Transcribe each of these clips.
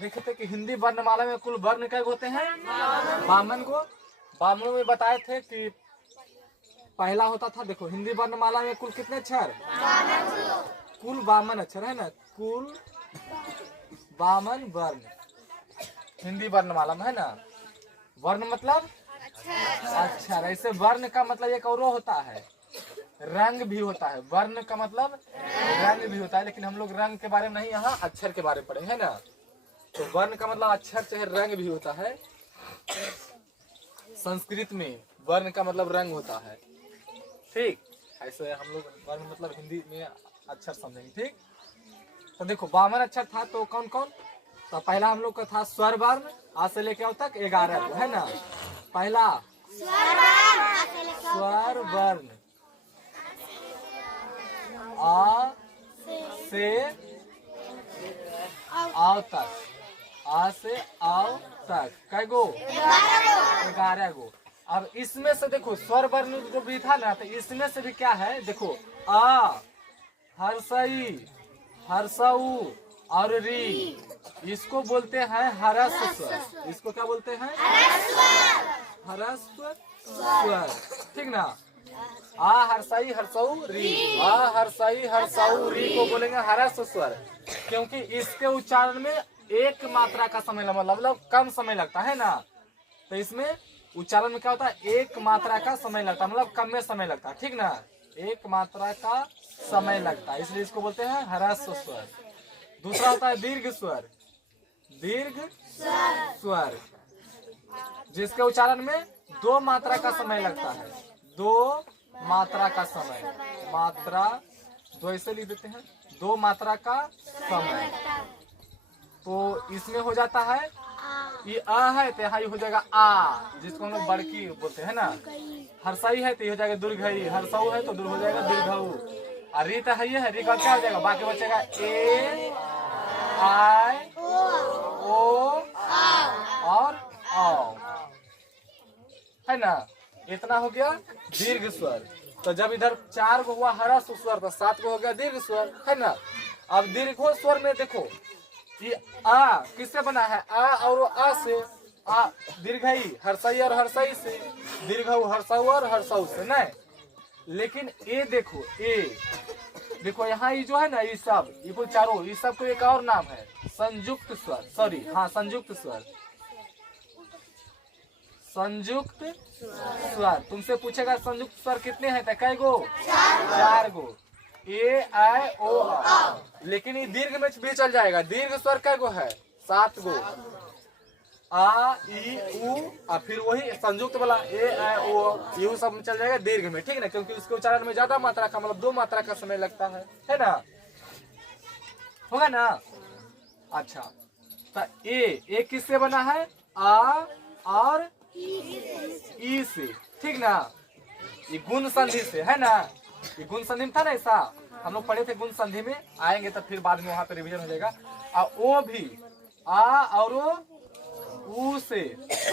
देखे थे कि हिंदी वर्णमाला में कुल वर्ण क्या होते हैं? 52 को। 52 में बताए थे कि पहला होता था, देखो हिंदी वर्णमाला में कुल कितने अक्षर? कुल 52 अक्षर है ना, कुल 52 वर्ण हिंदी वर्णमाला में है ना। वर्ण मतलब अक्षर। ऐसे वर्ण का मतलब एक और होता है, रंग भी होता है। वर्ण का मतलब रंग भी होता है, लेकिन हम लोग रंग के बारे में नहीं, यहाँ अक्षर के बारे में पढ़े है ना। तो वर्ण का मतलब अक्षर चाहे रंग भी होता है। संस्कृत में वर्ण का मतलब रंग होता है, ठीक। ऐसे हम लोग वर्ण मतलब हिंदी में अक्षर समझेंगे, ठीक। तो देखो 52 अक्षर था, तो कौन कौन? तो पहला हम लोग का था स्वर वर्ण, आज से लेके अब तक 11 है ना। पहला स्वर वर्ण, आ से आओ तक, आ से आओ तक कै गो? 11 गो। अब इसमें से देखो स्वर वर्ण जो भी था ना, तो इसमें से भी क्या है देखो, आ, हर्षई, हर्षऊ और री, इसको बोलते हैं हरस्व स्वर। इसको क्या बोलते हैं? हरस्व स्वर, ठीक ना। आ हर्षई हर्षऊ री, आ हर्षई हर्षऊ री को बोलेंगे हरस्व स्वर, क्योंकि इसके उच्चारण में एक मात्रा का समय मतलब कम समय लगता है ना। तो इसमें उच्चारण में क्या होता है? एक मात्रा का समय लगता है, मतलब कम में समय लगता है, ठीक ना। एक मात्रा का समय लगता है, इसलिए इसको बोलते हैं ह्रस्व स्वर। दूसरा होता है दीर्घ स्वर। दीर्घ स्वर जिसके उच्चारण में 2 मात्रा का समय लगता है, 2 मात्रा का समय, मात्रा 2 ऐसे लिख देते हैं, 2 मात्रा का समय। तो इसमें हो जाता है, ये अ है तो यहाँ हो जाएगा आ, जिसको हम लोग बड़की बोलते हैं ना। हर्षई है तो ये हो जाएगा दुर्घई, हर्षऊ है तो दूर हो जाएगा दीर्घऊ। और री तो है, री का क्या हो जाएगा? बाकी बचेगा ए, आई, ओ और औ, है ना। इतना हो गया दीर्घ स्वर। तो जब इधर 4 गो हुआ ह्रस्व स्वर, तो 7 गो हो गया दीर्घ स्वर, है ना। अब दीर्घो स्वर में देखो, ये आ किससे बना है? आ और आ से, आ दीर्घई हर्षई और हर्षई से, दीर्घऊ हर्षऊ और हर्षऊ से, नहीं। लेकिन ए देखो, ए देखो यहाँ ये जो है ना, ये सब, ये कुल चारों, ये सब को एक और नाम है संयुक्त स्वर। सॉरी, हाँ संयुक्त स्वर, संयुक्त स्वर। तुमसे पूछेगा संयुक्त स्वर कितने हैं? कै गो? 4 गो। ए आई ओ आ। लेकिन ये दीर्घ में भी चल जाएगा। दीर्घ स्वर कै गो है? 7 गो। आ ई उ, और फिर वही संयुक्त वाला ए आई ओ यू सब में चल जाएगा दीर्घ में, ठीक ना, क्योंकि उसके उच्चारण में ज्यादा मात्रा का मतलब 2 मात्रा का समय लगता है ना। होगा ना। अच्छा, तो ए किससे बना है? आ और ई से, ठीक ना। ये गुण संधि से, है ना। ये गुण संधि में था ना, ऐसा हम लोग पढ़े थे। गुण संधि में आएंगे तो फिर बाद में वहां पे रिवीजन हो जाएगा। और ओ भी आ और ऊ से,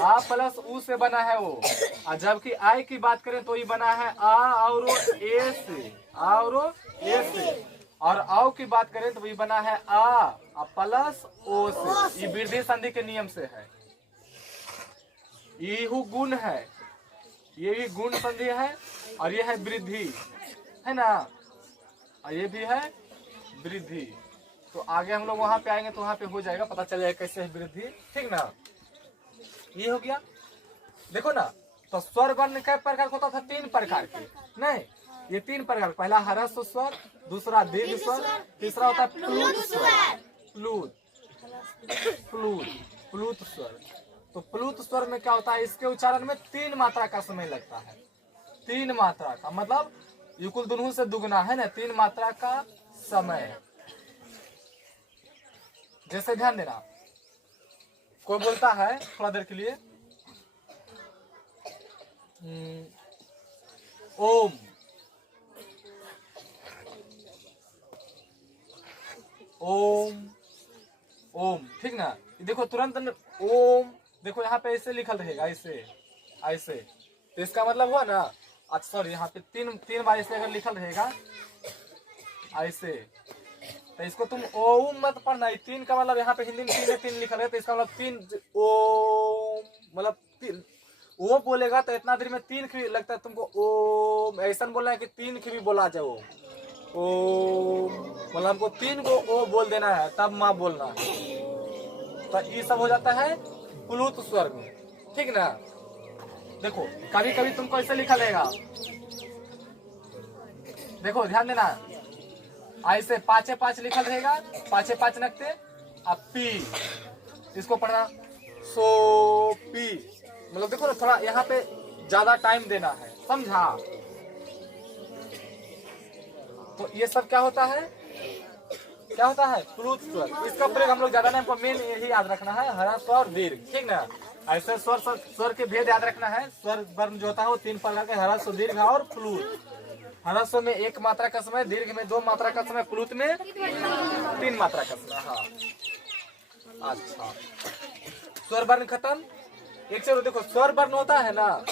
आ प्लस ऊ से बना है वो। और जबकि आई की बात करें तो ये बना है आ और ए से, आ और ए से। और औ की बात करें तो ये बना है आ प्लस ओ से। ये वृद्धि संधि के नियम से है। ये गुण है, ये भी गुण संधि है, और ये है वृद्धि, है ना। और ये भी है वृद्धि। तो आगे हम लोग वहां पे आएंगे तो वहां पे हो जाएगा, पता चल जाएगा कैसे है वृद्धि, ठीक ना। ये हो गया, देखो ना। तो स्वर वर्ण कै प्रकार होता था? 3 प्रकार के, नहीं, ये 3 प्रकार। पहला ह्रस्व स्वर, दूसरा दीर्घ स्वर, तीसरा होता है प्लुत स्वर। प्लुत, प्लुत, प्लुत स्वर। तो प्लुत स्वर में क्या होता है? इसके उच्चारण में 3 मात्रा का समय लगता है। 3 मात्रा का मतलब ये कुल दोनों से दुगना, है ना। 3 मात्रा का समय। जैसे ध्यान देना, कोई बोलता है थोड़ा देर के लिए ओम, ओम, ओम, ठीक ना। देखो तुरंत ओम, देखो यहाँ पे ऐसे लिखल रहेगा, ऐसे ऐसे। तो इसका मतलब हुआ ना। अच्छा सॉरी, यहाँ पे तीन बार ऐसे अगर लिखल रहेगा ऐसे, तो इसको तुम ओम मत पढ़ना। तीन का मतलब यहाँ पे हिंदी में तीन तीन लिखा है, तो इसका मतलब तीन ओम मतलब तीन। वो बोलेगा तो इतना देर में तीन की लगता है तुमको ओम, ऐसा बोलना है कि तीन की भी बोला जाए ओम, मतलब हमको तीन को ओ बोल देना है तब माँ बोलना है। तो ये सब हो जाता है प्लुत स्वर में, ठीक ना। देखो कभी कभी तुमको ऐसे लिखा रहेगा, देखो ध्यान देना, ऐसे पाँचे पाँच लिखल रहेगा, पाँचे पाँच नकते अब पी, इसको पढ़ना सो पी। मतलब देखो ना थोड़ा यहाँ पे ज्यादा टाइम देना है, समझा। तो ये सब क्या होता है, क्या होता है प्लुत स्वर। इसका प्रयोग हम लोग ज्यादा नहीं, हमको मेन यही याद रखना है, हरा स्वर दीर्घ, ठीक ना। ऐसे स्वर के भेद याद रखना है। स्वर वर्ण जो होता है वो तीन प्रकार के, हरा स्वर, दीर्घ और प्लुत। हरा स्वर में एक मात्रा का समय, दीर्घ में दो मात्रा का समय, प्लुत में तीन मात्रा का समय। हाँ अच्छा, स्वर वर्ण खत्म। एक चलो देखो स्वर वर्ण होता है ना,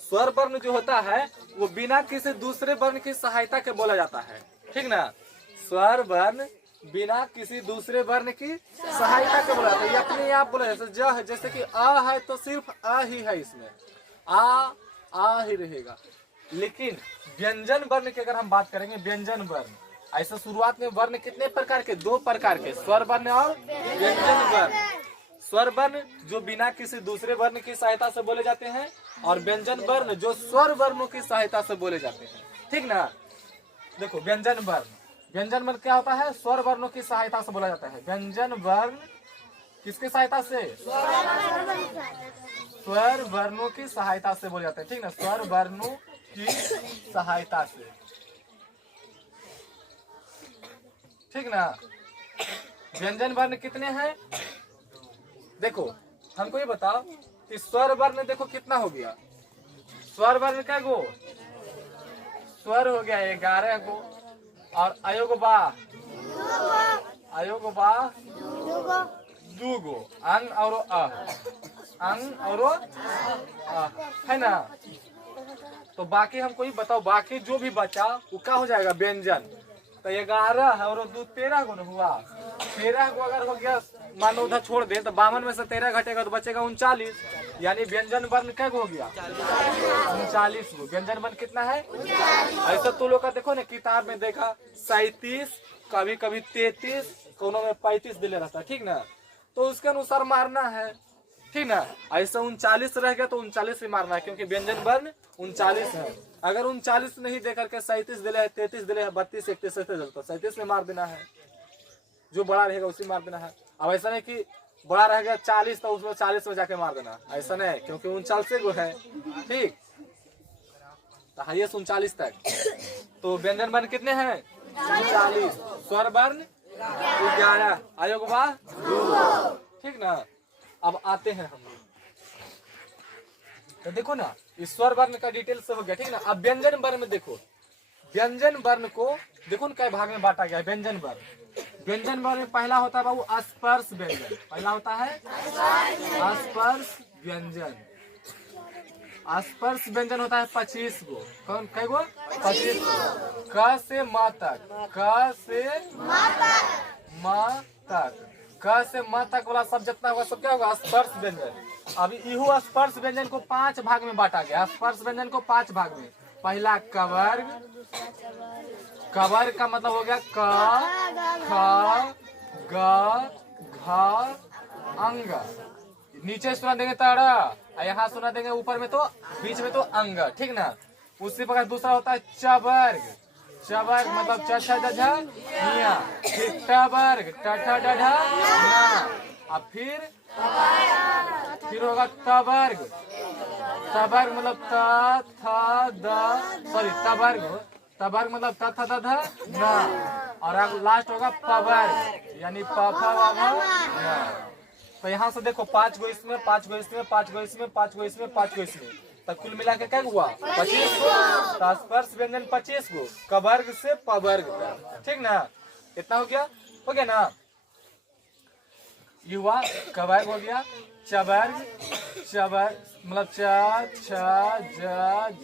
स्वर वर्ण जो होता है वो बिना किसी दूसरे वर्ण की सहायता के बोला जाता है, ठीक ना। स्वर वर्ण बिना किसी दूसरे वर्ण की सहायता के बोला जाता है, ये अपने आप बोला जाता है। ज है, जैसे कि आ है तो सिर्फ आ ही है, इसमें आ ही रहेगा। लेकिन व्यंजन वर्ण की अगर हम बात करेंगे, व्यंजन वर्ण, ऐसा शुरुआत में वर्ण कितने प्रकार के, दो प्रकार के, स्वर वर्ण और व्यंजन वर्ण। स्वर वर्ण जो बिना किसी दूसरे वर्ण की सहायता से बोले जाते हैं, और व्यंजन वर्ण जो स्वर वर्णों की सहायता से बोले जाते हैं, ठीक ना। देखो व्यंजन वर्ण, व्यंजन वर्ण क्या होता है, स्वर वर्णों की सहायता से बोला जाता है। व्यंजन वर्ण किसकी सहायता से, स्वर वर्णों की सहायता से बोले जाते हैं, ठीक ना, स्वर वर्णों की सहायता से, ठीक ना। व्यंजन वर्ण कितने हैं, देखो हमको ये बताओ कि स्वर वर्ण देखो कितना हो गया, स्वर वर्ण क्या गो, स्वर हो गया 11 गो, और अयोग बा, अयोग बा 2 गो, अंग और अ, अंग और अ, है ना। तो बाकी हमको ये बताओ, बाकी जो भी बचा वो क्या हो जाएगा, व्यंजन। तो 11 है और 2 13 गो न हुआ, 13 गो अगर हो गया, मान लो उधर छोड़ दे तो 52 में से 13 घटेगा तो बचेगा 39, यानी व्यंजन वर्ण क्या हो गया, 39 गो। व्यंजन वर्ण कितना है, ऐसा तो लोग का देखो ना किताब में देखा 37, कभी कभी 33, कोनो में 35 दिले रहता है, ठीक ना। तो उसके अनुसार मारना है, ठीक ना। ऐसा 39 रह गया तो 39 से मारना है, क्योंकि व्यंजन वर्ण 39 है। अगर 39 नहीं दे करके 37 दिले है, 33 दिले है, 32, 31 तो 37 में मार देना है, जो बड़ा रहेगा उसी मार देना है। अब ऐसा नहीं कि बड़ा रह गया 40 तो उसमें 40 में जाके मार देना, ऐसा नहीं, क्योंकि 39 गो है, ठीक। तो हाईएस्ट 39 तक। तो व्यंजन वर्ण कितने हैं, 39, स्वर वर्ण 11, अयोग बा 2, ठीक ना। अब आते हैं हम, तो देखो ना इस स्वर वर्ण का डिटेल से हो गया, ठीक ना। अब व्यंजन वर्ण में देखो, व्यंजन वर्ण को देखो ना कई भाग में बांटा गया है। व्यंजन वर्ण, व्यंजन वर्ण में पहला होता है बाबू स्पर्श व्यंजन, पहला होता है स्पर्श व्यंजन। स्पर्श व्यंजन होता है 25 गो, कौन कै गो, 25 गो। क से म तक, क से म तक, क से म तक वाला सब जितना होगा सब क्या होगा, स्पर्श व्यंजन। अभी इहो स्पर्श व्यंजन को 5 भाग में बांटा गया, स्पर्श व्यंजन को 5 भाग में। पहला कवर्ग, कवर्ग का मतलब हो गया क, ख, ग, घ, अंग। नीचे सुना देंगे तड़, यहाँ सुना देंगे ऊपर में तो, बीच में तो अंग, ठीक ना। उसी प्रकार दूसरा होता है चवर्ग, चवर्ग मतलब च छ ज झ निया, फिर टवर्ग ट ठ ड ढ ना, अब फिर होगा तवर्ग, तवर्ग मतलब त थ द, सॉरी तवर्ग, तवर्ग मतलब त थ द ध न, और अब लास्ट होगा पवर्ग, यानी प फ व भ न। तो यहाँ से देखो 5 गो इसमें, 5 गो इसमें, 5 गो इसमें, 5 गो इसमें, 5 गो इसमें, तो कुल मिला के क्या हुआ, 25 गो। स्पर्श व्यंजन 25 गो, कवर्ग से पवर्ग तक, ठीक ना। कितना हो गया ना। ये हुआ कवर्ग हो गया, चवर्ग, चवर्ग मतलब च छ ज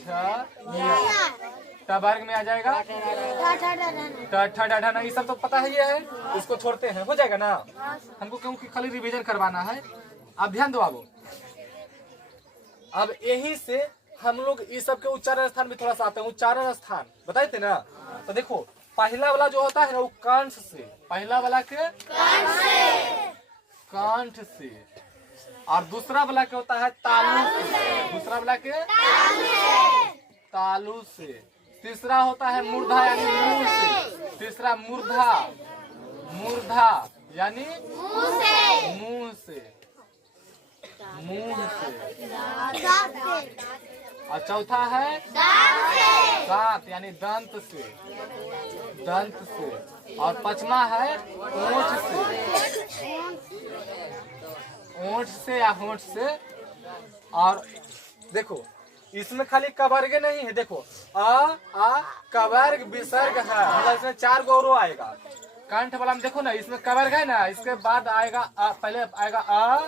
झ ट वर्ग में आ जाएगा ठ ये सब तो पता ही है, इसको छोड़ते हैं, हो जाएगा ना। हमको क्योंकि खाली रिवीजन करवाना है। अब ध्यान दो अब यही से हम लोग इस सब के उच्चारण स्थान भी थोड़ा सा आते हैं। उच्चारण स्थान बताए थे ना, तो देखो पहला वाला जो होता है ना वो कंठ से, पहला वाला के कंठ से, और दूसरा वाला क्या होता है तालु से, दूसरा वाला के तालु से, तीसरा होता है मूर्धा यानी मुंह से, तीसरा मूर्धा, मूर्धा यानी मुंह से, मुंह से, और चौथा है दांत यानी दंत से, दंत से, और पांचवा है ओंठ से, ओंठ से या होंठ से। और देखो इसमें खाली कवर्ग नहीं है, देखो आ कवर्ग विसर्ग है, मतलब इसमें 4 गौरव आएगा। कंठ वाला में देखो ना, इसमें कवर्ग है ना, इसके बाद आएगा पहले आएगा आ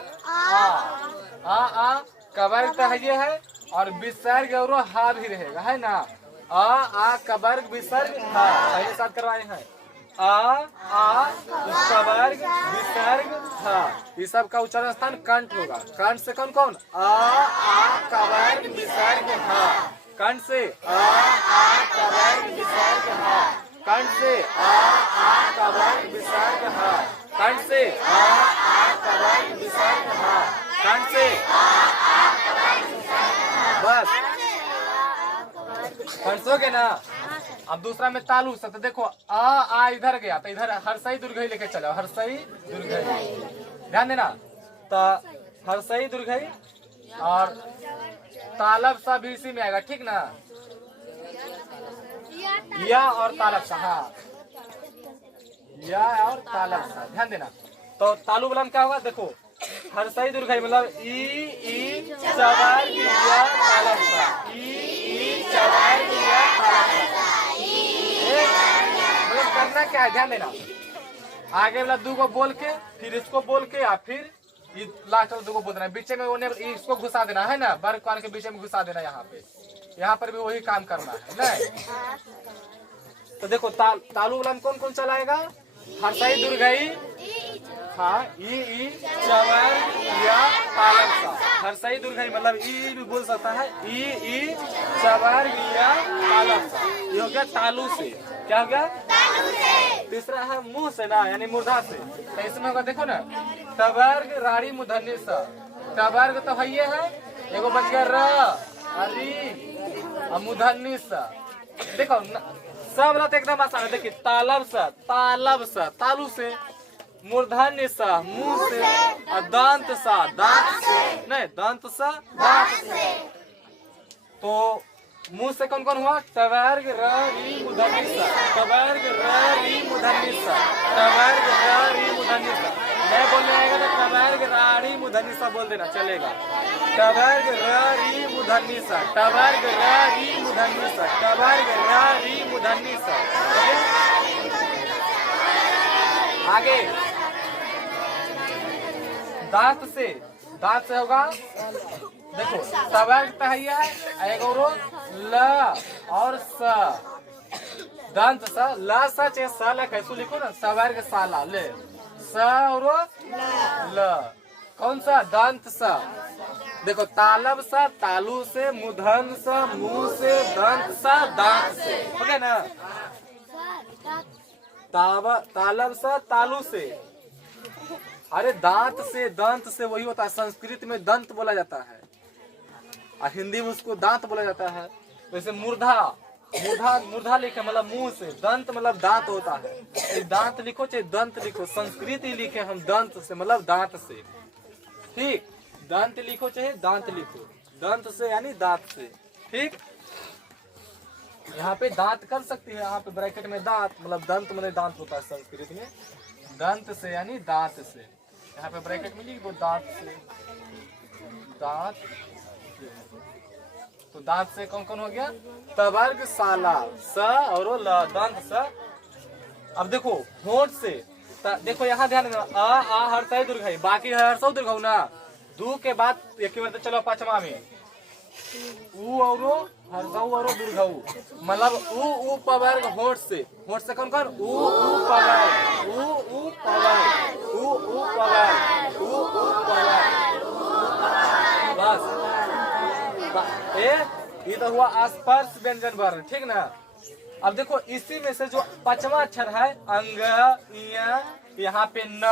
कवर्ग तो है ये है, और विसर्ग और हा भी रहेगा, है ना। आ कवर्ग विसर्ग हा, पहले साथ करवाए हैं। आ कवर्ग विसर्ग हा, ये सब का उच्चारण स्थान कंठ होगा। कंठ से कौन कौन आ कवर्ग विसर्ग हा, कंठ से आ कवर्ग विसर्ग हा, कंठ से आ कवर्ग विसर्ग हा, कंठ से आ कवर्ग विसर्ग हा, कंठ से बस पंचोगे ना। अब दूसरा में तालु से, तो देखो आ इधर गया तो इधर हर्षई दुर्घई लेके चलो, हर्षई दुर्घई, ध्यान देना। तो हर्षई दुर्घई और तालब सा भी इसी में आएगा, ठीक ना। या और तालब सा, हाँ या और तालब सा, ध्यान देना। तो तालु वाला में क्या होगा, देखो हर्षई दुर्घई मतलब ई चवर या तालब सा, ई चवर या तालब सा। मतलब करना क्या है, ध्यान देना। आगे वाला 2 को बोल के, फिर इसको बोल के, या फिर लास्ट वाला 2 को बोल देना, बीच में उन्हें इसको घुसा देना, है ना, वर्ग कान के बीच में घुसा देना। यहाँ पर भी वही काम करना है ना। तो देखो तालु वाला में कौन कौन चलाएगा, हर्षई दुर्घई, हाँ ई चवर या तालब सा, हर्षई दुर्घई मतलब ई भी बोल सकता है, ई चवर या तालब सा। ये हो गया तालु से, क्या हो गया तालु से। तीसरा है मुंह से ना, यानी मूर्धा से, तो इसमें होगा देखो ना टवर्ग राड़ी मूर्धन्य सा, टवर्ग तो है ये है, एगो बच गया री मूर्धन्य सा। देखो सब वाला तो एकदम आसान है, देखिए तालब सा तालु से, मूर्धन्य सा मुंह से, और दांत सा दांत से, नहीं दांत सा दांत से। तो मुंह से कौन कौन हुआ, टवर्ग री मूर्धन्य सा, टवर्ग री मूर्धन्य सा, टवर्ग री मूर्धन्य सा। नहीं बोलने आएगा तो टवर्ग राड़ी मूर्धन्य सा बोल देना चलेगा, टवर्ग री मूर्धन्य सा, टवर्ग री मूर्धन्य सा, टवर्ग री मूर्धन्य सा। आगे दांत से होगा, देखो टवर्ग तो है एगो ल और स, दंत सा ल सा चाहे स ल कैसो लिखो ना, सवर्ग साला ले, स और ल, कौन सा दंत सा। देखो तालब सा तालु से, मूर्धन सा मुंह से, दंत सा दांत से, हो गया ना। तालब सा तालु से, अरे दांत से दंत से वही होता है, संस्कृत में दंत बोला जाता है और हिंदी में उसको दांत बोला जाता है। वैसे मूर्धा लिखे मतलब मुंह से, दंत मतलब दांत होता है, दांत लिखो चाहे दंत लिखो, संस्कृत ही लिखे हम दंत से मतलब दांत से, ठीक। दंत लिखो चाहे दांत लिखो, दंत से यानी दांत से, ठीक। यहाँ पे दांत कर सकती है, यहाँ पे ब्रैकेट में दांत मतलब दंत मतलब दांत होता है संस्कृत में, दंत से यानी दांत से, यहाँ पे ब्रैकेट में लिख दो दांत से, दांत से। तो दांत से कौन कौन हो गया, टवर्ग साला स और ल, दंत स। अब देखो होंठ से, देखो यहाँ ध्यान देना, आ हर्षई दुर्घई, बाकी है हर्षौ दुर्घौ ना, 2 के बाद एक बार तो चलो 5वां में ऊ और हर्षऊ और दीर्घऊ, मतलब उ पवर्ग होठ से कौन कौन उ पवर्ग उ पवर्ग बस ये तो हुआ स्पर्श व्यंजन वर्ण, ठीक ना। अब देखो इसी में से जो पांचवा अक्षर है अंग, यहाँ पे न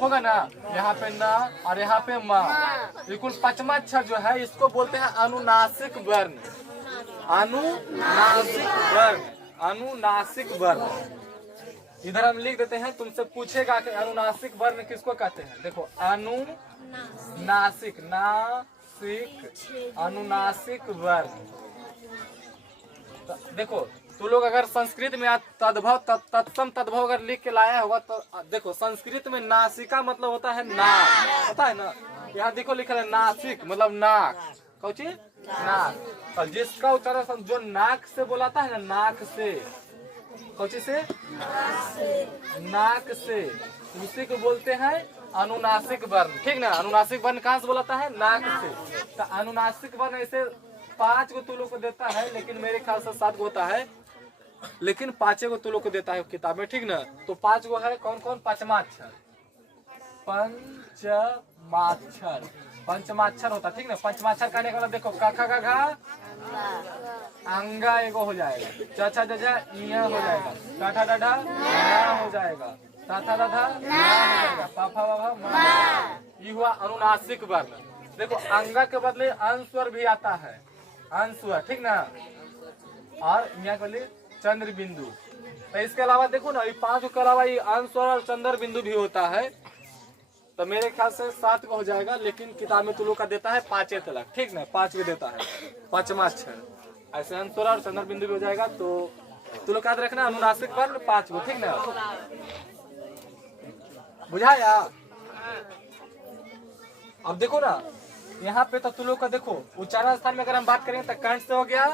होगा ना, यहाँ पे न और यहाँ पे म, बिल्कुल पांचवा अक्षर जो है इसको बोलते हैं अनुनासिक वर्ण। अनुनासिक वर्ण इधर हम लिख देते हैं, तुमसे पूछेगा कि अनुनासिक वर्ण किसको कहते हैं। देखो अनुनासिक वर्ण। देखो तू लोग अगर संस्कृत में तद्भव तत्सम तद्भव अगर लिख के लाया होगा तो देखो संस्कृत में नासिका मतलब होता है नाक, पता है ना। यहाँ देखो लिखा है नासिक मतलब नाक, कौची नाक। और जिसका उच्चारण जो नाक से बोलाता है ना, नाक से, कौची से नाक से, उसी को बोलते हैं अनुनासिक वर्ण, ठीक ना। अनुनासिक वर्ण कहाँ से बोलाता है, नाक से। तो अनुनासिक वर्ण ऐसे 5 को तुलों को देता है, लेकिन मेरे ख्याल से 7 को होता है, लेकिन 5 को तुलों को देता है किताब में, ठीक ना। तो 5 को है कौन कौन, पंचमाक्षर होता, ठीक ना। पंचमाक्षर करने का देखो क ख ग घ अंगा एगो हो जाएगा, च छ ज झ इया हो जाएगा, ट ठ ड ढ ना हो जाएगा, थ थ द ध ना हो जाएगा, प फ ब भ म। ये हुआ अनुनासिक वर्ण। देखो अंगा के बदले अंस्वर भी आता है, अंस्वर, ठीक ना। और यहाँ के लिए चंद्र बिंदु। तो इसके अलावा देखो ना, ये 5 के अलावा ये अंस्वर और चंद्र बिंदु भी होता है। तो मेरे ख्याल से 7 का हो जाएगा, लेकिन किताब में तुलों का देता है 5 तक, ठीक ना। 5 भी देता है, पांचवा अक्षर ऐसे अंस्वर और चंद्र बिंदु भी हो जाएगा। तो तुलों का याद रखना अनुनासिक वर्ण 5 को, ठीक ना। बुझाया। अब देखो ना यहाँ पे तो तुलों का देखो उच्चारण स्थान में अगर हम बात करें तो कंठ से हो गया,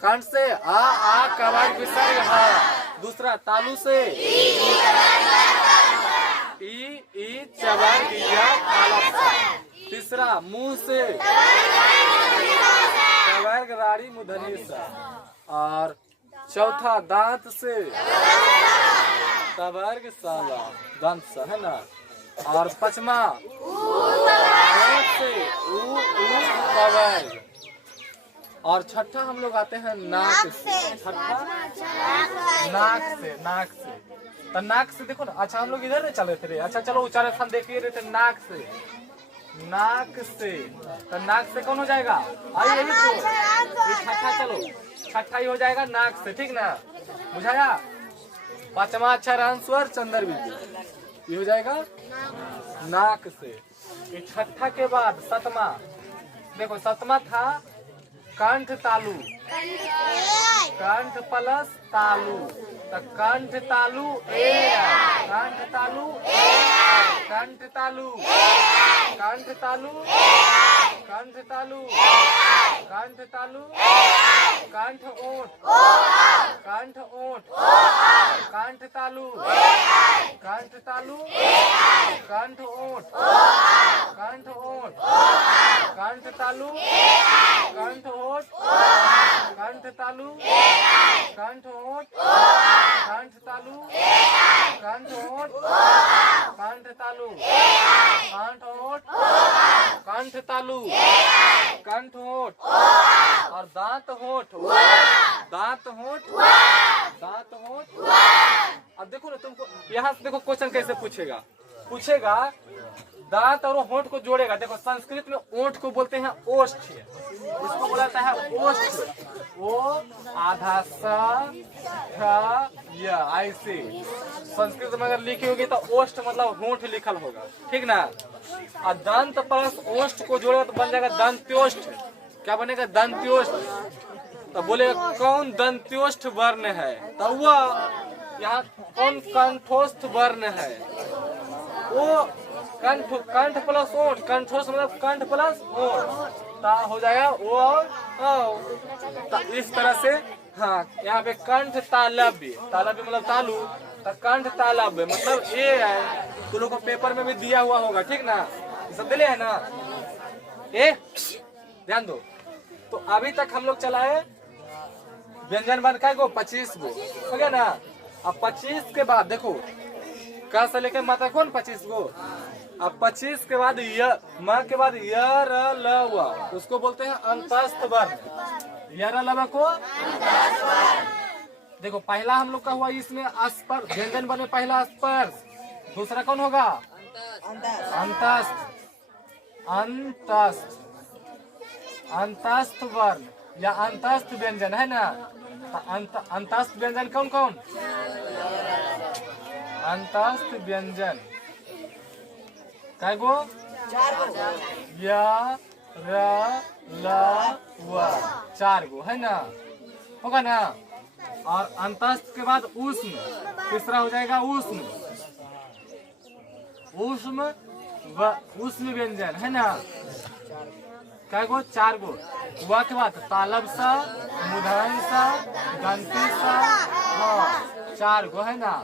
कंठ से आ कवर्ग विसर्ग हा। दूसरा तालु से ई चवर्ग या तालव्य। तीसरा मुंह से चवर्ग राड़ी मूर्धन्य सा। और चौथा दांत से तवर्ग साला दांत सा, है ना। और पांचवा से उ पवर्ग। और छठा हम लोग आते हैं नाक से, छठा नाक से। तो नाक से देखो ना, अच्छा हम लोग इधर नहीं चल रहे थे, अच्छा चलो उच्चारण स्थान देखिए रहे थे नाक से, तो नाक से कौन हो जाएगा, आइए यही तो ये छठा, चलो छठा ही हो जाएगा नाक से, ठीक ना। बुझाया। पांचवा अक्षर अंस्वर चंद्र बिंदु, ये हो जाएगा नाक से। ये छठा के बाद सतमा, देखो सतमा था कंठ तालु, कंठ प्लस तालु, तो कंठ तालु कंठ तालु कंठ तालु कंठ तालु कंठ तालु कंठ तालु कंठ ओठ कंठ ओठ कंठ तालु कंठ तालु कंठ ओठ कंठ ओठ कंठ तालु कंठ ओठ कंठ तालु कंठ ओठ कंठ तालु कंठ ओठ कंठ तालु कंठ ओठ कंठ तालु कंठ ओठ और दांत होठ, दांत होठ, दांत होठ। अब देखो ना तुमको यहाँ से देखो क्वेश्चन कैसे पूछेगा दांत और होठ को जोड़ेगा। देखो संस्कृत में ओठ को बोलते हैं ओष्ठ, इसको बोलाता है ओष्ठ। ओ आधा स य ऐसे संस्कृत में अगर लिखी होगी तो ओष्ठ मतलब होठ लिखल होगा, ठीक ना। और दंत प्लस ओष्ठ को जोड़ेगा तो बन जाएगा दंत्योष्ठ। क्या बनेगा, दंत्योष्ठ। तो बोलेगा कौन दंत्योष्ठ वर्ण है, तो वह यहाँ कौन कंठोष्ठ वर्ण है, वो कंठ प्लस ओठ, कंठोष्ठ मतलब कंठ प्लस ओठ, ता हो जाएगा वो। तो इस तरह से हाँ, यहाँ पे कंठ तालव्य, तालव्य मतलब तालु, तो कंठ तालव्य मतलब ये है। तुम लोग को पेपर में भी दिया हुआ होगा, ठीक ना, सब दिले है ना। ध्यान दो। तो अभी तक हम लोग चलाए व्यंजन वर्ण का गो 25 गो हो गया ना। अब 25 के बाद देखो क से लेकर माता कौन 25 गो। अब 25 के बाद य म के बाद य र ल व उसको बोलते हैं अंतस्थ वर्ण। य र ल व को देखो पहला हम लोग का हुआ इसमें स्पर्श व्यंजन बने पहला स्पर्श, दूसरा कौन होगा अंतस्थ। अंतस्थ अंतस्थ वर्ण या अंतस्थ व्यंजन है ना। अंतस्थ व्यंजन कौन कौन अंतस्थ व्यंजन कै गो य र ल व 4 गो है ना, होगा ना। और अंतस्थ के बाद ऊष्म, तीसरा हो जाएगा ऊष्म। ऊष्म व ऊष्म व्यंजन है ना, कै गो 4 गो। व के बाद तालब सा, मूर्धन सा, दंती सा, 4 गो है ना।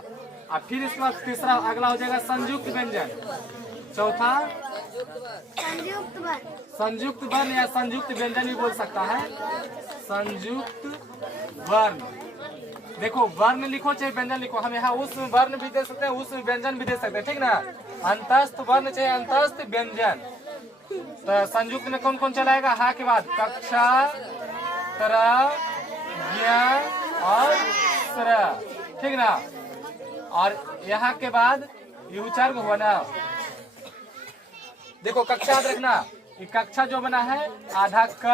और फिर इसके बाद तीसरा अगला हो जाएगा संयुक्त व्यंजन। चौथा संयुक्त वर्ण या संयुक्त व्यंजन भी बोल सकता है। संयुक्त वर्ण देखो वर्ण लिखो चाहे व्यंजन लिखो, हम यहाँ उस वर्ण भी दे सकते हैं उस व्यंजन भी दे सकते हैं, ठीक ना। अंतस्थ वर्ण चाहे अंतस्थ व्यंजन। तो संयुक्त में कौन कौन चलाएगा हा के बाद कक्षा, तरह, ज्ञान और स्र, ठीक ना। और यहाँ के बाद ये उच्चार हुआ ना। देखो कक्षा याद रखना, ये कक्षा जो बना है आधा क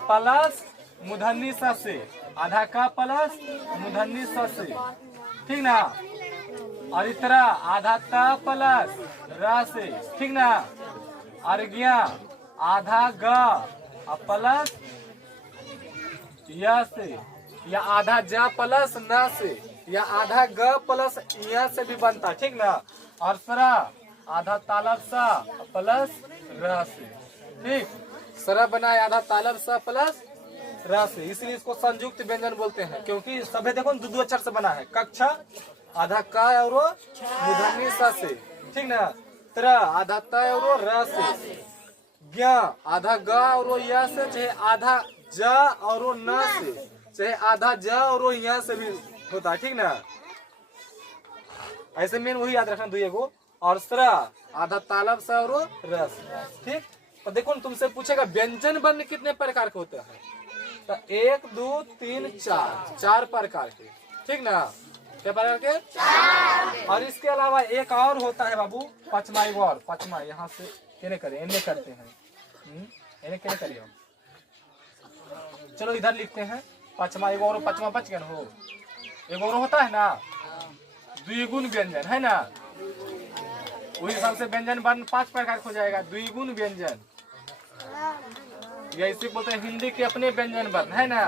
प्लस मूर्धन्य स से, आधा क प्लस मूर्धन्य स से, ठीक ना। और इस तरह आधा त प्लस र से, ठीक ना। और ज्ञा आधा ग प्लस य से, या आधा ज प्लस न से, या आधा ग प्लस य से भी बनता, ठीक ना। और सरा आधा तालब सा प्लस र से, ठीक। सरा बना है आधा तालब सा प्लस र से, इसलिए इसको संयुक्त व्यंजन बोलते हैं, क्योंकि सभी देखो दो अक्षर से बना है। कक्षा आधा क और मूर्धन्य स से, ठीक ना। तरह आधा त और र से, ज्ञा आधा ग और य से, चाहे आधा ज और न से, चाहे आधा ज और य से भी होता है, ठीक ना। ऐसे मेन वही याद रखना दुई गो। और सरा आधा तालब सा और रस, ठीक। तो देखो तुमसे पूछेगा व्यंजन वर्ण कितने प्रकार के होते हैं, तो 1 2 3 4 प्रकार के, ठीक ना। क्या प्रकार के और इसके अलावा एक और होता है बाबू पचमा। एक और पचमा यहाँ से केने करें इन्हें करते हैं, इन्हें केने करिए हम। चलो इधर लिखते हैं पचमा। एक और पचमा बच गया हो। एक और होता है ना द्विगुण व्यंजन है ना, वही हिसाब से व्यंजन वर्ण 5 प्रकार हो जाएगा। द्विगुण व्यंजन या इसे बोलते हैं हिंदी के अपने व्यंजन वर्ण है ना।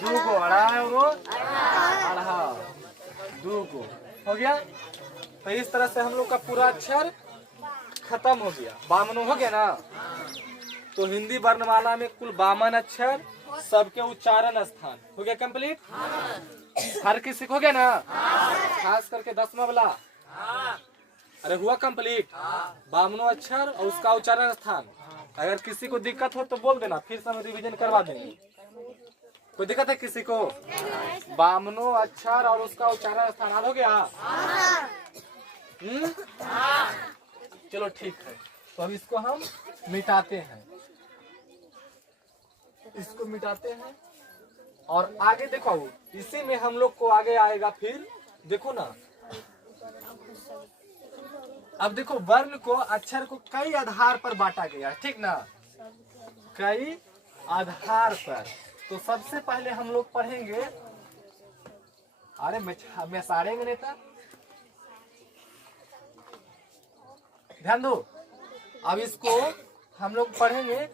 2 गो अढ़ा और अढ़ा 2 गो हो गया। तो इस तरह से हम लोग का पूरा अक्षर खत्म हो गया। 52 हो गया ना। तो हिंदी वर्णमाला में कुल 52 अक्षर, सबके उच्चारण स्थान हो गया कंप्लीट। हर किसी को हो गया ना, खास करके 10वां वाला अरे हुआ कंप्लीट। 52 अक्षर और उसका उच्चारण स्थान। अगर किसी को दिक्कत हो तो बोल देना, फिर से हम रिवीजन करवा देंगे। कोई दिक्कत है किसी को? 52 अक्षर और उसका उच्चारण स्थान हो गया। चलो ठीक है। तो अब इसको हम मिटाते हैं, इसको मिटाते हैं और आगे देखो इसी में हम लोग को आगे आएगा। फिर देखो ना, अब देखो वर्ण को अक्षर को कई आधार पर बांटा गया, ठीक ना, कई आधार पर। तो सबसे पहले हम लोग पढ़ेंगे, अरे मैं सारे में नेता ध्यान दो। अब इसको हम लोग पढ़ेंगे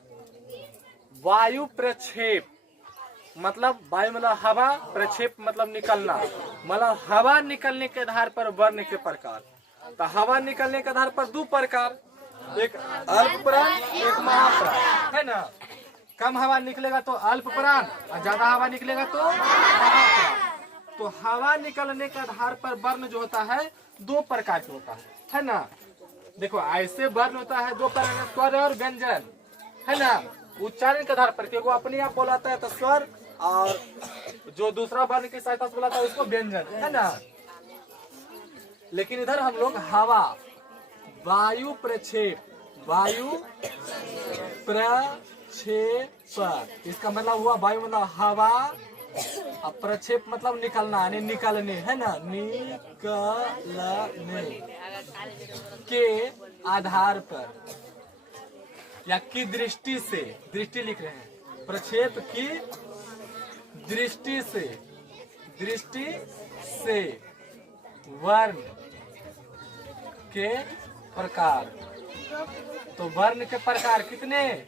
वायु प्रक्षेप, मतलब वायु मतलब हवा, प्रक्षेप मतलब निकलना, मतलब हवा निकलने के आधार पर वर्ण के प्रकार। तो हवा निकलने के आधार पर 2 प्रकार, एक अल्प प्राण एक महाप्राण है ना। कम हवा निकलेगा तो अल्प प्राण और ज्यादा हवा निकलेगा तो महाप्राण। तो हवा निकलने के आधार पर वर्ण जो होता है 2 प्रकार के होता है ना। देखो ऐसे वर्ण होता है 2 प्रकार, स्वर और व्यंजन है ना। उच्चारण के आधार पर, क्योंकि वो अपने आप बोलाता है तो स्वर, और जो दूसरा वर्ण की सहायता से बोलाता है उसको व्यंजन, है ना। लेकिन इधर हम लोग हवा, वायु प्रक्षेप, वायु प्रक्षेप, इसका मतलब हुआ वायु मतलब हवा, और प्रक्षेप मतलब निकलना, यानी निकलने, है ना, निकलने के आधार पर या की दृष्टि से, दृष्टि लिख रहे हैं, प्रक्षेप की दृष्टि से वर्ण के प्रकार। तो वर्ण के प्रकार कितने?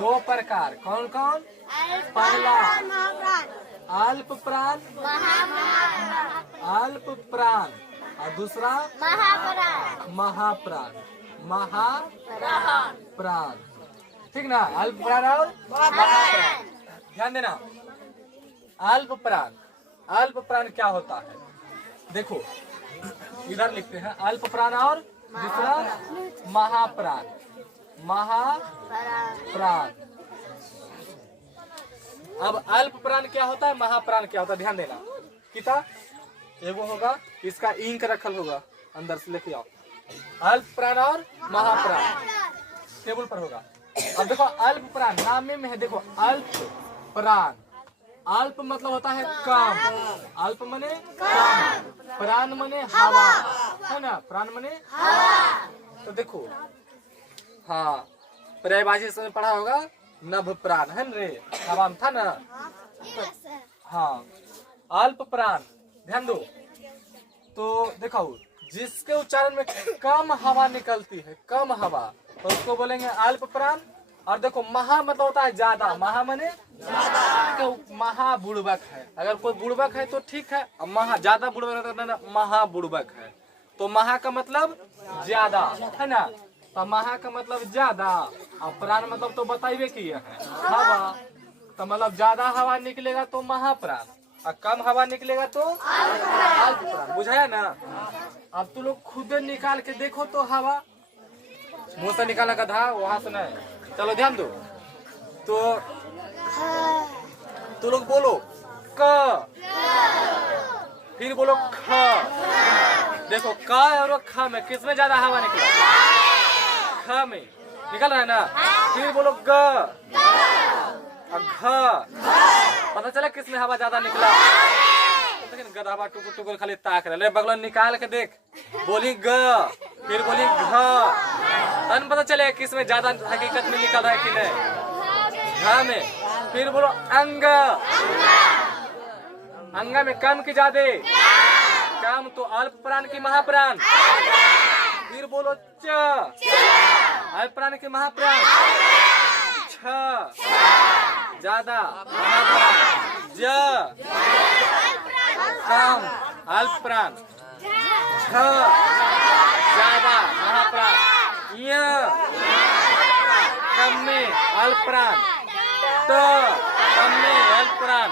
दो प्रकार। कौन कौन? पहला अल्प प्राण, अल्प प्राण, और दूसरा महाप्राण, महाप्राण, ठीक ना। अल्प प्राण और महाप्राण, ध्यान देना। अल्प प्राण, अल्प प्राण क्या होता है? देखो इधर लिखते हैं अल्प प्राण और दूसरा महाप्राण, महाप्राण। अब अल्प प्राण क्या होता है, महाप्राण क्या होता है, ध्यान देना। किता एगो होगा, इसका इंक रखल होगा, अंदर से लेके आओ। अल्प प्राण और महाप्राण टेबल पर होगा। अब देखो अल्प प्राण नाम में है, देखो अल्प प्राण, अल्प मतलब होता है कम, अल्प मने कम, प्राण मने हवा, है ना, प्राण मने हवा। तो देखो हाँ, पर्यायवाची से पढ़ा होगा, नभ प्राण, है रे, हवा में था ना। हाँ, अल्प प्राण, ध्यान दो। तो देखो जिसके उच्चारण में कम हवा निकलती है, कम हवा, तो उसको बोलेंगे अल्प प्राण। और देखो महा मतलब होता है ज्यादा, महा मने ज्यादा, महा बुड़बक है। अगर कोई बुड़बक है तो ठीक है, महा ज्यादा बुड़बक है तो महा बुड़बक है। तो महा का मतलब ज्यादा, है ना, तो महा का मतलब ज्यादा, और प्राण मतलब तो बताइए कि है हवा। तो मतलब ज्यादा हवा निकलेगा तो महाप्राण, और कम हवा निकलेगा तो अल्प प्राण। बुझाया ना। अब तू लोग खुद निकाल के देखो तो हवा, मुंह से निकाला का था, वहां से नहीं। चलो ध्यान दो। तो तू लोग बोलो क, फिर बोलो ख। देखो क और ख में किसमें ज्यादा हवा निकला? ख में निकल रहा है ना। फिर बोलो ग और घ, पता चला किसमें हवा ज्यादा निकला? लेकिन गधा टुकुर टुकुर खाली ताक रहे, बगल निकाल के देख। बोली ग, फिर बोली घ, तन पता चले किसमें ज्यादा हकीकत में निकल रहा है कि नहीं। घ में फिर बोलो अंग, अंग में कम की ज्यादा, कम तो अल्प प्राण की महाप्राण। फिर बोलो च, अल्प प्राण की महाप्राण। छ ज्यादा महाप्राण। ज कम अल्प प्राण। छ ज्यादा महाप्राण। य कम में अल्प प्राण। त कम में अल्प प्राण।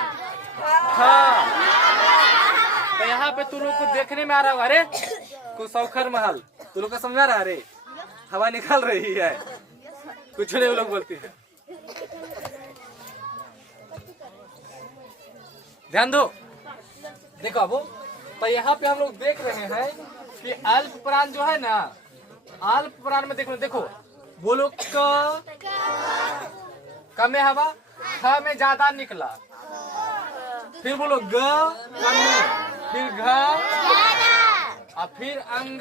थ, तो यहाँ पे तू लोग को देखने में आ रहा होगा, अरे कुछ सौखर महल, तू लोग को समझा रहा है, अरे हवा निकाल रही है, कुछ नहीं वो लोग बोलते हैं। ध्यान दो। देखो अब तो यहाँ पे हम लोग देख रहे हैं कि अल्प प्राण जो है ना, अल्प प्राण में देखो बोलो क में हवा, ख में ज्यादा निकला। फिर बोलो ग कम में, फिर घ, और फिर अंग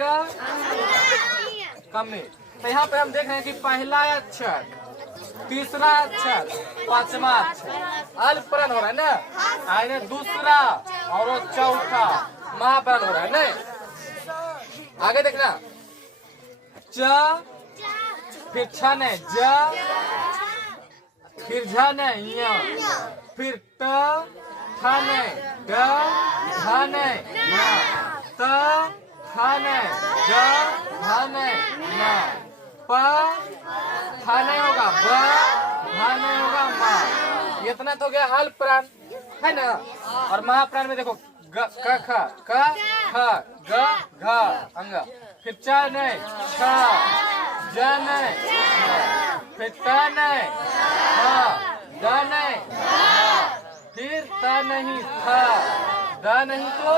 कम में। तो यहाँ पे हम देख रहे हैं कि पहला अक्षर, तीसरा अक्षर, पांचवा अक्षर अल्प प्राण हो रहा है ना, आइने दूसरा और चौथा महाप्राण हो रहा है ना। आगे देखना, च, फिर छ ने ज, फिर झ ने य, फिर ट, थ ने ड, ध ने न, त, थ ने ड, ध ने न, प, थ नहीं होगा ब, ध नहीं होगा म। इतना तो गया अल्प प्राण, है ना। और महाप्राण में देखो ग, क, ख, क, ख, ग, घ अंग, फिर च नहीं छ, ज नहीं फिर त नहीं था, द नहीं था, फिर त नहीं था, द नहीं तो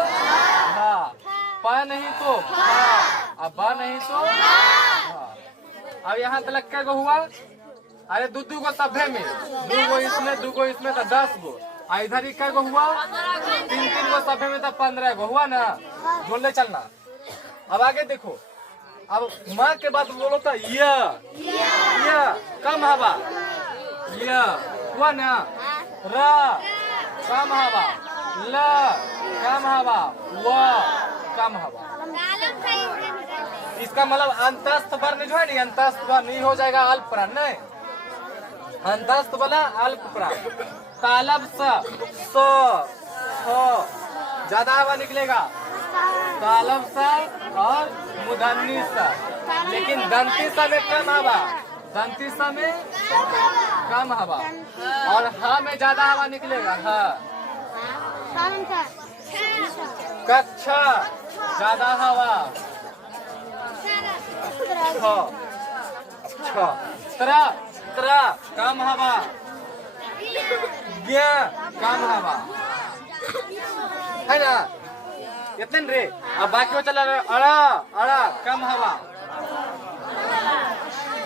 था, प नहीं तो फा, अब ब नहीं तो हा। अब यहाँ तक क्या हुआ? अरे दू को सभ्य में, 2 गो इसमें तो 10 गो, इधर ही क्या हुआ? 3 गो सभ्य में तो 15 गो हुआ ना। जोड़ ले चलना। अब आगे देखो, अब माँ के बाद बोलो तो य कम हवा, य हुआ ना। र कम हवा, ल कम हवा, व कम हवा। इसका मतलब अंतस्थ वर्ण जो है नहीं, अंतस्थ वर्ण नहीं हो जाएगा अल्प प्राण, नहीं अंतस्थ वाला अल्प प्राण। तालब स ज्यादा हवा निकलेगा, तालब सा और मूर्धन्य सा, लेकिन दंती सा में कम हवा, दंती सा में कम हवा, और ह में ज्यादा हवा निकलेगा। ह कक्षा ज्यादा हवा, त्रा कम हवा, ज्ञ कम हवा, है ना? इतने रे। अब बाकी वो चला अड़ा कम हवा,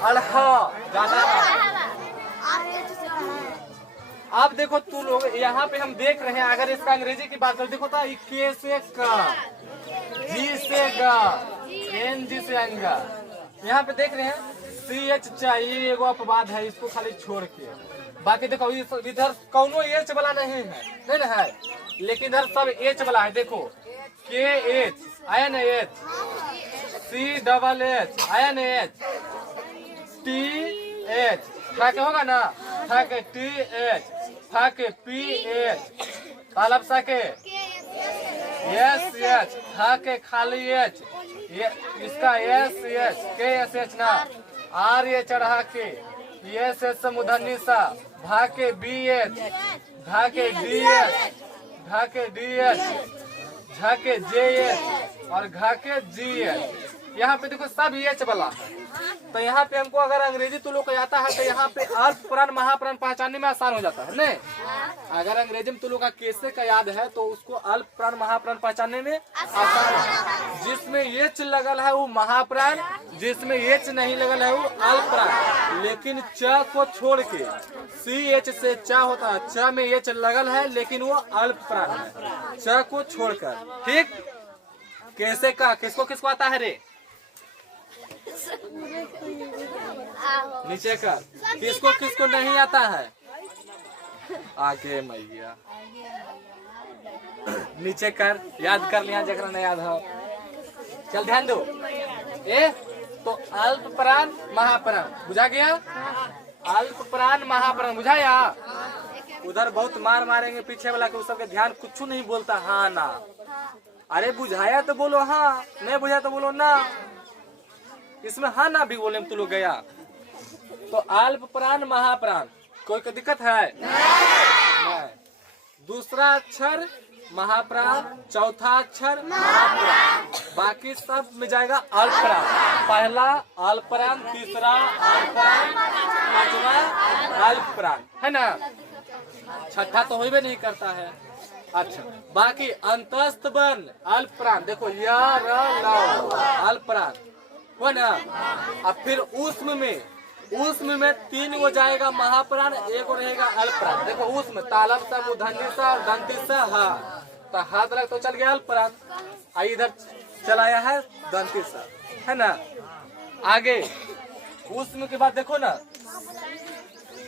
अड़ह ज्यादा हवा। अब देखो तू लोग यहाँ पे हम देख रहे हैं, अगर इसका अंग्रेजी की बात करें, देखो तो के से का, जी से गा, एन जी से अंगा। यहाँ पे देख रहे हैं CH चाहिए, एगो अपवाद है, इसको खाली छोड़ के बाकी देखो इधर कौनो एच वाला नहीं है, नहीं ना है, लेकिन इधर सब एच वाला है। देखो KH INH, CHH INH, TH था के होगा ना, था के TH, था के PH, तालब सा के SH, था के खाली H, इसका SH KSH ना, R ये चढ़ा के SH से मूर्धन्य सा, भा के BH, धा के DH, धा के DH, झा के JH और घा के GH। यहाँ पे देखो सब एच वाला है। तो यहाँ पे हमको अगर अंग्रेजी तो लोग आता है तो यहाँ पे अल्प प्राण महाप्राण पहचानने में आसान हो जाता है नहीं। अगर अंग्रेजी में तो लोग का कैसे का याद है तो उसको अल्प प्राण महाप्राण पहचानने में आसान है। जिसमें एच लगल है वो महाप्राण, जिसमें एच नहीं लगल है वो अल्प प्राण। लेकिन च को छोड़ के CH से च होता है, च में एच लगल है लेकिन वो अल्प प्राण है, च को छोड़कर। ठीक, कैसे का किसको किसको आता है रे? नीचे कर, किसको किसको नहीं आता है? आगे मैया नीचे कर, याद कर लिया जगह नहीं याद है। चल ध्यान दो। तो अल्प प्राण महाप्राण बुझा गया? अल्प प्राण महाप्राण बुझाया? उधर बहुत मार मारेंगे पीछे वाला के, उस सबके ध्यान कुछ नहीं बोलता हाँ ना। अरे बुझाया तो बोलो हाँ, नहीं बुझाया तो बोलो ना। इसमें हाँ ना भी बोले तो लोग गया। तो अल्प प्राण महाप्राण कोई को दिक्कत है? नहीं। दूसरा अक्षर महाप्राण, चौथा अक्षर महाप्राण, बाकी सब में जाएगा अल्प प्राण। पहला अल्प प्राण, तीसरा अल्प प्राण, पांचवा अल्प प्राण, है ना? छठा तो होइबे नहीं करता है। अच्छा, बाकी अंतस्थ वर्ण अल्प प्राण, देखो या र ल अल्प प्राण हो ना। अब फिर उष्म में 3 गो जाएगा महाप्राण, 1 गो रहेगा अल्प प्राण। देखो उष्म तालब सा, मूर्धन्य सा, दंती सा, हा तो हाथ लग तो चल गया अल्प प्राण। इधर चलाया है दंती सा, है ना। आगे उष्म के बाद देखो ना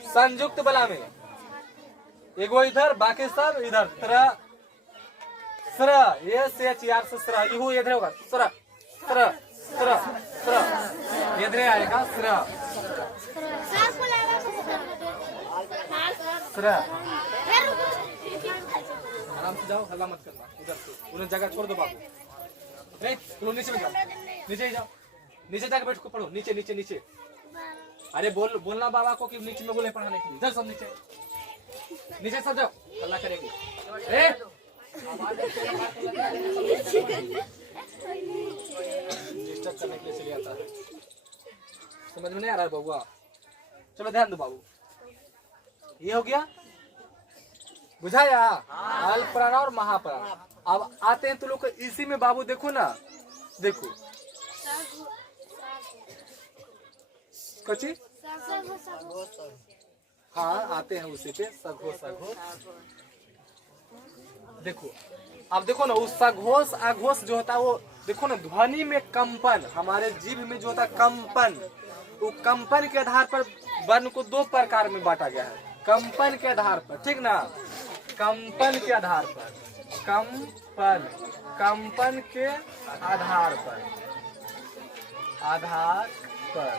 संयुक्त बला में एगो इधर, बाकी सब इधर। स्र ये से चार से स्र, यू इधर होगा स्र स्र स्र स्र, इधर आएगा स्र स्र। आराम से जाओ, हल्ला मत करना। उधर से उन्हें जगह छोड़ दो बाबू। नीचे में जाओ, नीचे ही जाओ, नीचे जाकर बैठ को पढ़ो। नीचे नीचे नीचे। अरे बोलना बाबा को कि नीचे में बोले पढ़ाने के लिए। इधर सब नीचे नीचे सब जाओ, हल्ला करेगी। डिस्टर्ब करने के लिए चले आता है। समझ में नहीं आ रहा है बउआ? चलो ध्यान दो बाबू, ये हो गया, बुझाया अल्प प्राण और महाप्राण। अब आते हैं तो लोग इसी में बाबू देखो ना, देखो कची, हाँ आते हैं उसी पे, सघोष अघोष। देखो अब देखो ना, उस सघोष अघोष जो होता है वो देखो ना, ध्वनि में कंपन, हमारे जीभ में जो होता है कंपन, वो कंपन के आधार पर वर्ण को दो प्रकार में बांटा गया है। कंपन के आधार पर, ठीक ना, कंपन के आधार पर, कंपन, कंपन के आधार पर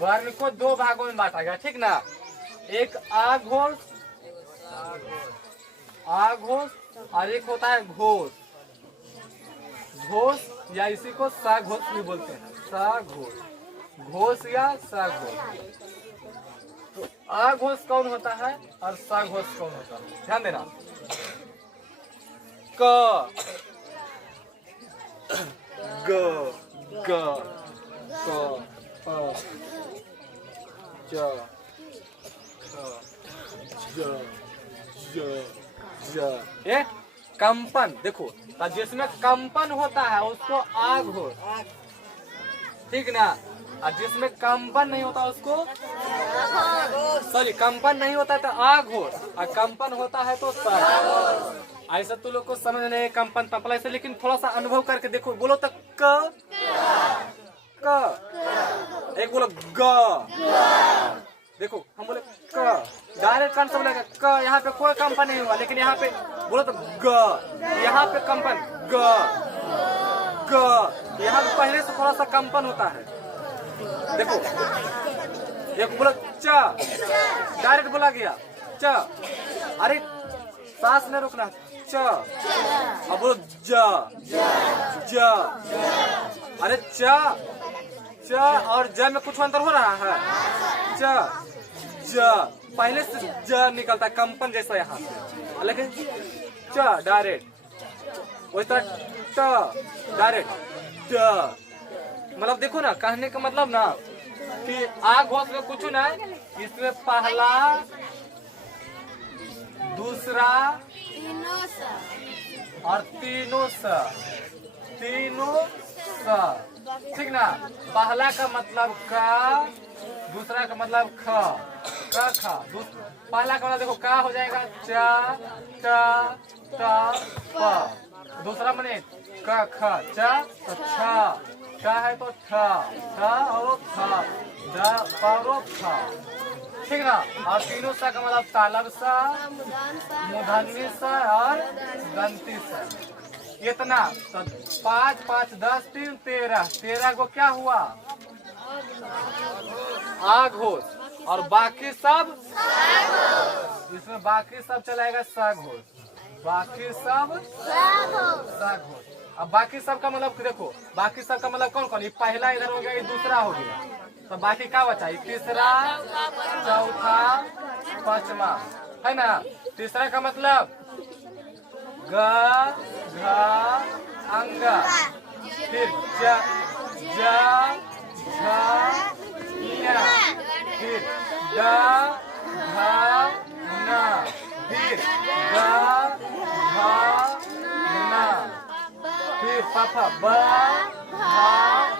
वर्ण को दो भागों में बांटा गया, ठीक ना। एक आघोष, आघोष और एक होता है घोष, घोष या इसी को सघोष भी बोलते हैं, सघोष, घोष या सघोष। तो आघोष कौन होता है और सघोष कौन होता है, ध्यान देना। क, ग, ग, क, ज, ये कंपन, देखो जिसमें कंपन होता है उसको आघोष, ठीक ना, और जिसमें कंपन नहीं होता उसको, सॉरी कंपन नहीं होता तो आघोष, और कंपन होता है तो सघोष। ऐसा तो लोग को समझ नहीं कंपन तपला से, लेकिन थोड़ा सा अनुभव करके देखो, बोलो तो क, क, एक बोलो ग, देखो हम बोले क, डायरेक्ट कान से बोलेगा क, यहाँ पे कोई कंपन नहीं हुआ, लेकिन यहाँ पे बोलो तो ग, यहाँ पे कंपन ग, ग, यहाँ पे पहले से थोड़ा सा कंपन होता है। देखो एक बोलो च, डायरेक्ट बोला गया च, अरे सांस नहीं रुकना, च, अब बोलो ज, ज, अरे च, च और ज में कुछ अंतर हो रहा है, च, ज, पहले से ज निकलता है कंपन जैसा यहाँ से, लेकिन च डायरेक्ट, वही तरह ट डायरेक्ट ड, मतलब देखो ना, कहने का मतलब ना कि आघोष में कुछ ना, इसमें पहला दूसरा और तीनों स, तीनों स, ठीक ना। पहला का मतलब का, दूसरा का मतलब ख, क ख, पहला का मतलब देखो का हो जाएगा च, ट, ट, प, दूसरा मने क ख, च तो छ, ट है तो ठ, ठ और थ, ड और थ, ठीक ना। और तीनों सा का मतलब तालब सा, मूर्धन्य सा और दंती सा, इतना तो 5 5 10 3 13, 13 को क्या हुआ आघोष, और बाकी सब, इसमें बाकी सब चलाएगा सघोष, बाकी सब सघोष। अब बाकी सब का मतलब देखो, बाकी सब का मतलब कौन कौन, ये पहला इधर हो गया, ये दूसरा हो गया, तो बाकी क्या बचा, ये तीसरा, चौथा, पांचवा, है ना। तीसरा का मतलब ग, घ, अंग, फिर ज, झ, ञ, फिर ड, ढ, न, फिर ग, घ, न, फिर प, फ, ब, भ,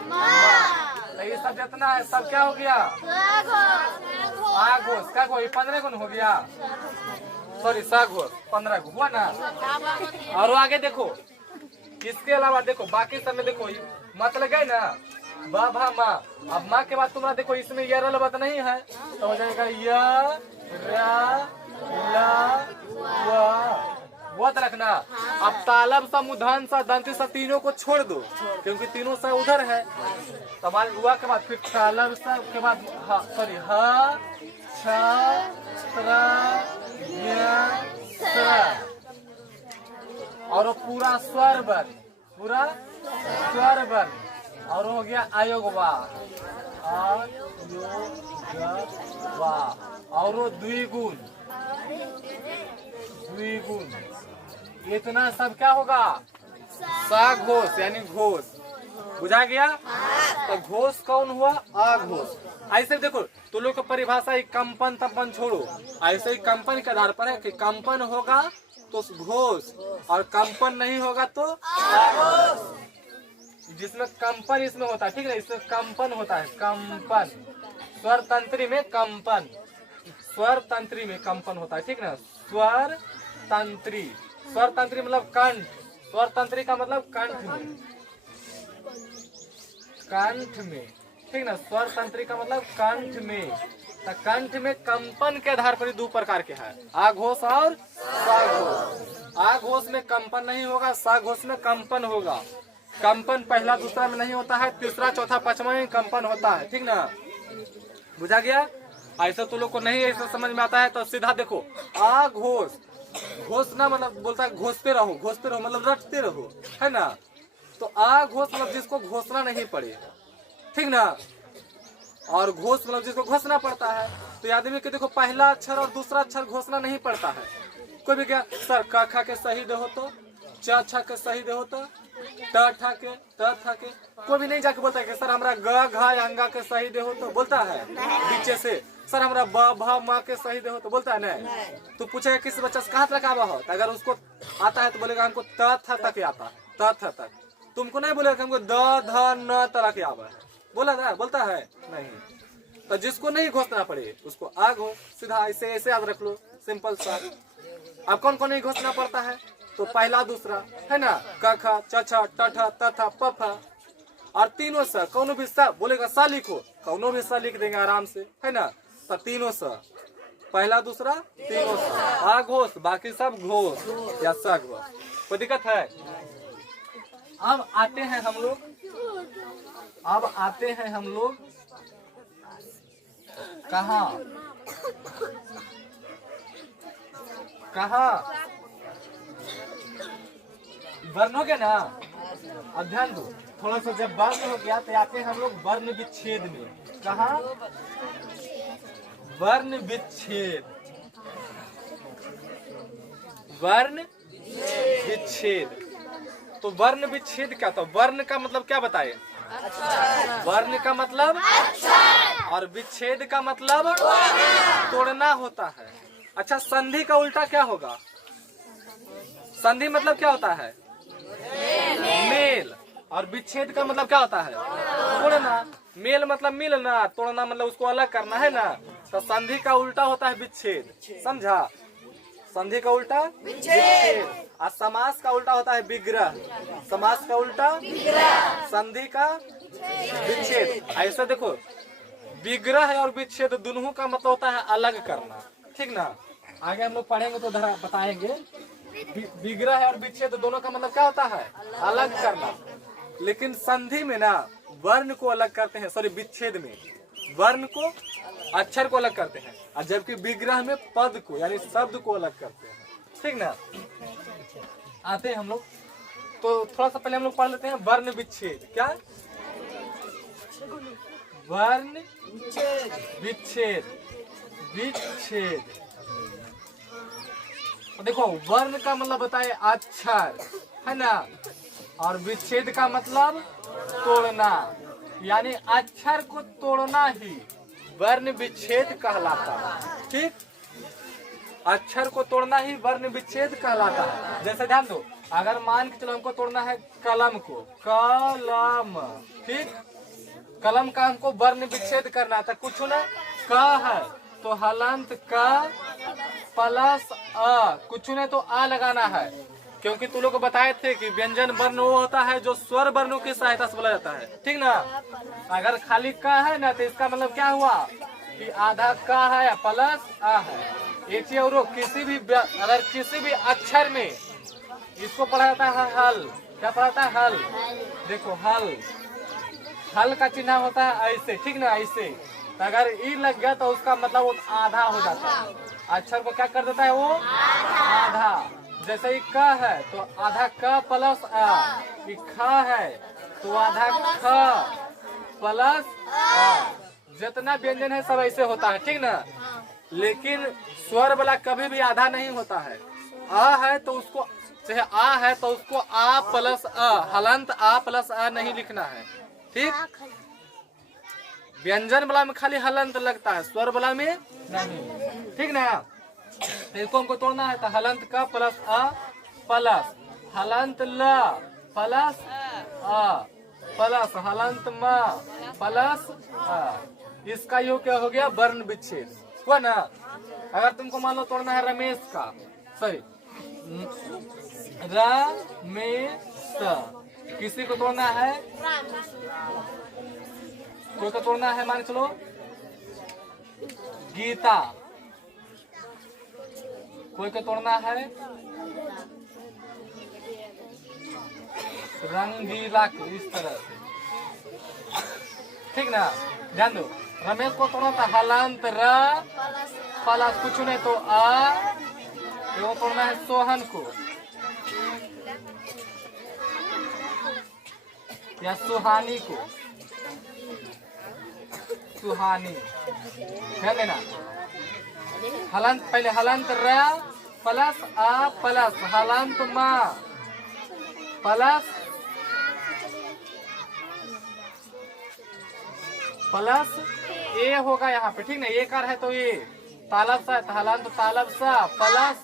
म। तो ये सब जितना है सब क्या हो गया आघोष, क्या को 15 गुण हो गया, सॉरी सघोष 15 गुण हुआ ना। और आगे देखो, इसके अलावा देखो बाकी सब में देखो मत लगे ना, ब, भ, म, अब माँ के बाद तुम्हारा देखो इसमें ये रल बात नहीं है, तो हो जाएगा य, र, ल, व, वत रखना। अब तालब सा, मूर्धन्य सा, दंती सा तीनों को छोड़ दो, क्योंकि तीनों सा उधर है, तो हमारे हुआ के बाद फिर तालब सा के बाद सॉरी ह, छ, त्र, य, स, और पूरा स्वर वर्ण, पूरा स्वर वर्ण, और हो गया आयोगवा, आयोगवा, और वो द्विगुण, द्विगुण, इतना सब क्या होगा सघोष यानी घोष, बुझा गया। तो घोष कौन हुआ? आघोष। ऐसे देखो तो लोग का परिभाषा ही कंपन तंपन छोड़ो, ऐसे ही कंपन के आधार पर है कि कंपन होगा तो घोष और कंपन नहीं होगा तो आघोष। जिसमें कंपन इसमें होता है, ठीक है, इसमें कंपन होता है, कंपन स्वर तंत्री में कंपन, स्वर तंत्री में कंपन होता है, ठीक ना। स्वर तंत्री, स्वर तंत्री मतलब कंठ, स्वर तंत्री का मतलब कंठ में, कंठ में, ठीक ना। स्वर तंत्री का मतलब कंठ में, तो कंठ में कंपन के आधार पर दो प्रकार के हैं, आघोष और साघोष। आघोष में कंपन नहीं होगा, साघोष में कंपन होगा। कंपन पहला दूसरा में नहीं होता है, तीसरा चौथा पांचवा में कंपन होता है, ठीक ना। बुझा गया? ऐसा तो लोग को नहीं ऐसा समझ में आता है तो सीधा देखो, आघोष, घोषणा मतलब बोलता है घोषते रहो, घोषते रहो मतलब रटते रहो, है ना। तो आघोष मतलब जिसको घोषणा नहीं पड़े, ठीक ना। और घोष मतलब जिसको घोषणा पड़ता है। तो आदमी के देखो पहला अक्षर और दूसरा अक्षर घोषणा नहीं पड़ता है। कोई भी क्या सर क खा के सही दे हो तो, च छा के सही दे हो तो, ट ठा के, त था के, कोई भी नहीं जाके बोलता है कि सर हमरा ग घा अंगा के सही दे हो तो, बोलता है पीछे से। सर हमरा ब भ म के सही दे हो तो, बोलता है नहीं। तो पूछेगा किस बच्चा से कहाँ तक आवा हो, तो अगर उसको आता है तो बोलेगा हमको त था तक आता है, त था तक। तुमको नहीं बोलेगा हमको द ध न तरह के आवा है, बोलता है नहीं। तो जिसको नहीं घोषणा पड़े उसको आघो, सीधा ऐसे ऐसे याद रख लो, सिंपल सा। अब कौन कौन नहीं घोषणा पड़ता है? तो पहला दूसरा है ना, क ख च छ ट ठ त थ प फ, और तीनों सा कौनो भी सा बोलेगा सा लिखो, कौनो भी सा लिख देंगे आराम से, है ना। तो तीनों सा, पहला दूसरा तीनों सा आघोष, बाकी सब घोष या सघोष। कोई दिक्कत है? अब आते हैं हम लोग, अब आते हैं हम लोग कहाँ कहाँ वर्ण हो गया ना। अब ध्यान दो थोड़ा सा, जब वर्ण हो गया तो आते हैं हम लोग वर्ण विच्छेद में। कहाँ? वर्ण विच्छेद, वर्ण विच्छेद। तो वर्ण विच्छेद क्या था? वर्ण का मतलब क्या बताए? वर्ण का मतलब और विच्छेद का मतलब तोड़ना होता है। अच्छा, संधि का उल्टा क्या होगा? संधि मतलब क्या होता है? मेल। और विच्छेद का मतलब क्या होता है? तोड़ना। मेल मतलब मिलना, तोड़ना मतलब उसको अलग करना, है ना। तो संधि का उल्टा होता है विच्छेद, समझा। संधि का उल्टा विच्छेद, और समास का उल्टा होता है विग्रह। समास का उल्टा विग्रह, संधि का विच्छेद। ऐसा देखो, विग्रह और विच्छेद दोनों का मतलब होता है अलग करना, ठीक ना। आगे हम लोग पढ़ेंगे तो धरा बताएंगे। विग्रह और विच्छेद दोनों का मतलब क्या होता है? अलग करना। लेकिन संधि में ना वर्ण को अलग करते हैं, सॉरी विच्छेद में वर्ण को अक्षर को अलग करते हैं, और जबकि विग्रह में पद को यानी शब्द को अलग करते हैं, ठीक ना। आते हैं हम लोग, तो थोड़ा सा पहले हम लोग पढ़ लेते हैं वर्ण विच्छेद। क्या? वर्ण विच्छेद, विच्छेद। देखो वर्ण का मतलब बताए अक्षर, है ना, और विच्छेद का मतलब तोड़ना, यानी अक्षर को तोड़ना ही वर्ण विच्छेद कहलाता है, ठीक। अक्षर को तोड़ना ही वर्ण विच्छेद कहलाता है। जैसे ध्यान दो, अगर मान के चलो हमको तोड़ना है कलम को, कलम, ठीक। कलम का हमको वर्ण विच्छेद करना था, कुछ ना क है तो हलंत का प्लस अ, कुछ नहीं तो आ लगाना है, क्योंकि तुम लोग को बताए थे कि व्यंजन वर्ण वो होता है जो स्वर वर्णों की सहायता से बोला जाता है, ठीक ना। अगर खाली का है ना तो इसका मतलब क्या हुआ कि आधा का है प्लस आ है। एक चीज और, किसी भी अगर किसी भी अक्षर में इसको पढ़ा जाता है हल। क्या पढ़ाता है? हल। देखो हल, हल का चिन्ह होता है ऐसे, ठीक ना, ऐसे। तो अगर ई लग गया तो उसका मतलब वो आधा हो जाता है, अक्षर को क्या कर देता है वो? आधा। जैसे ही क है तो आधा क प्लस आ, ख है तो आधा ख प्लस आ। जितना व्यंजन है सब ऐसे होता है, ठीक ना। लेकिन स्वर वाला कभी भी आधा नहीं होता है। आ है तो उसको, चाहे आ है तो उसको आ प्लस अ, हलंत आ प्लस अ नहीं लिखना है, ठीक। व्यंजन वाला में खाली हलंत लगता है, स्वर वाला में नहीं। ठीक ना। इसको हमको तोड़ना है तो हलंत का प्लस अ प्लस हलंत ल प्लस अ प्लस हलंत म प्लस अ। इसका यो क्या हो गया, वर्ण विच्छेद हुआ ना। अगर तुमको मान लो तोड़ना है रमेश का, सही रमेश, किसी को तोड़ना है, कोई को तोड़ना है, मान चलो गीता, कोई को तोड़ना है रंगीला को, इस तरह से। ठीक ना। ध्यान दो, रमेश को तोड़ना था हलंत र प्लस कुछ नहीं तो अ, वो तोड़ना है सोहन को या सुहानी को, सुहानी। ध्यान देना, हलंत पहले हलंत र प्लस अ प्लस हलंत म प्लस प्लस ए होगा यहाँ पे। ठीक ना, ए कार है तो ए तालब सा हलंत तालब सा प्लस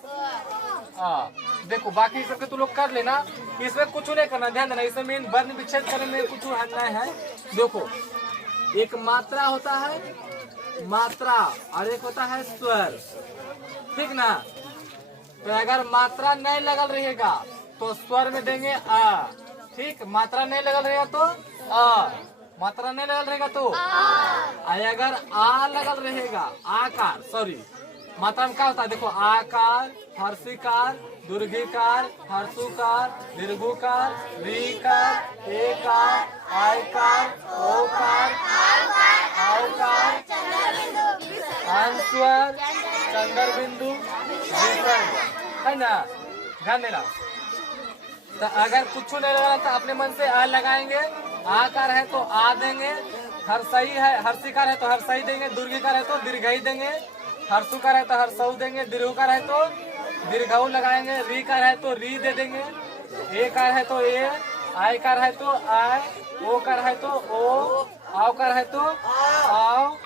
देखो बाकी सबके तो लोग कर लेना, इसमें कुछ नहीं करना। ध्यान देना, इसमें मेन वर्ण विच्छेद करने में कुछ नहीं है। देखो एक मात्रा होता है, मात्रा, और एक होता है स्वर। ठीक ना। तो अगर मात्रा नहीं लगल रहेगा तो स्वर में देंगे अ। ठीक, मात्रा नहीं लगल रहेगा तो अ, मात्रा नहीं लगल रहेगा तो अगर आ लगल रहेगा, आकार, सॉरी मात्रा में क्या होता है, देखो आकार, हर्षिकार, दुर्घिकार, हर्षुकार, दीर्घुकार, रीकार, एकार, आयकार, ओकार, औकार, अंस्वर, चंद्र बिंदु, विसर्ग, है ना। ध्यान देना, तो अगर कुछ नहीं लगा तो अपने मन से आ लगाएंगे। आकार है तो आ देंगे, हर्षई है, हर्षिकार है तो हर्षई देंगे, दुर्घिकार है तो दीर्घई देंगे, हर्षुकार है तो हर्षऊ देंगे, दीर्घकार है तो दीर्घऊ लगाएंगे, रीकार है तो री दे देंगे, एकार है तो ए, आयकार है तो आय, ओकार है तो ओ, औकार है तो आओ,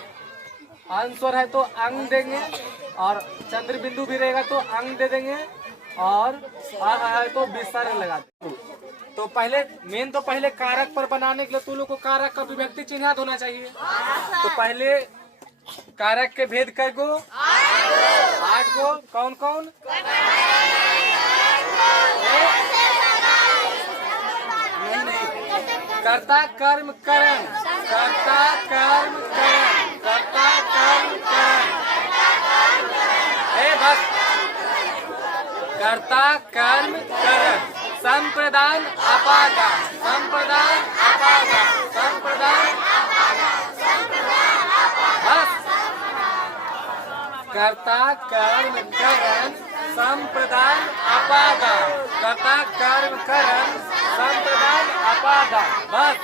अंस्वर है तो अंग देंगे, और चंद्र बिंदु भी रहेगा तो अंग दे देंगे, और आ है तो विसर्ग लगा देंगे। तो पहले मेन तो पहले कारक पर बनाने के लिए तू लोग को कारक का विभक्ति चिन्हात होना चाहिए। तो पहले कारक के भेद कै गो, 8 गो। कौन कौन? कर्ता कर्म करण, कर्ता कर्म करण, कर्ता कर्म करण, बस कर्ता कर्म करण, संप्रदान अपादान, संप्रदान अपादान, संप्रदान, बस कर्ता कर्म करण, संप्रदान अपादान, कर्ता कर्म करण, संप्रदान अपादान, बस।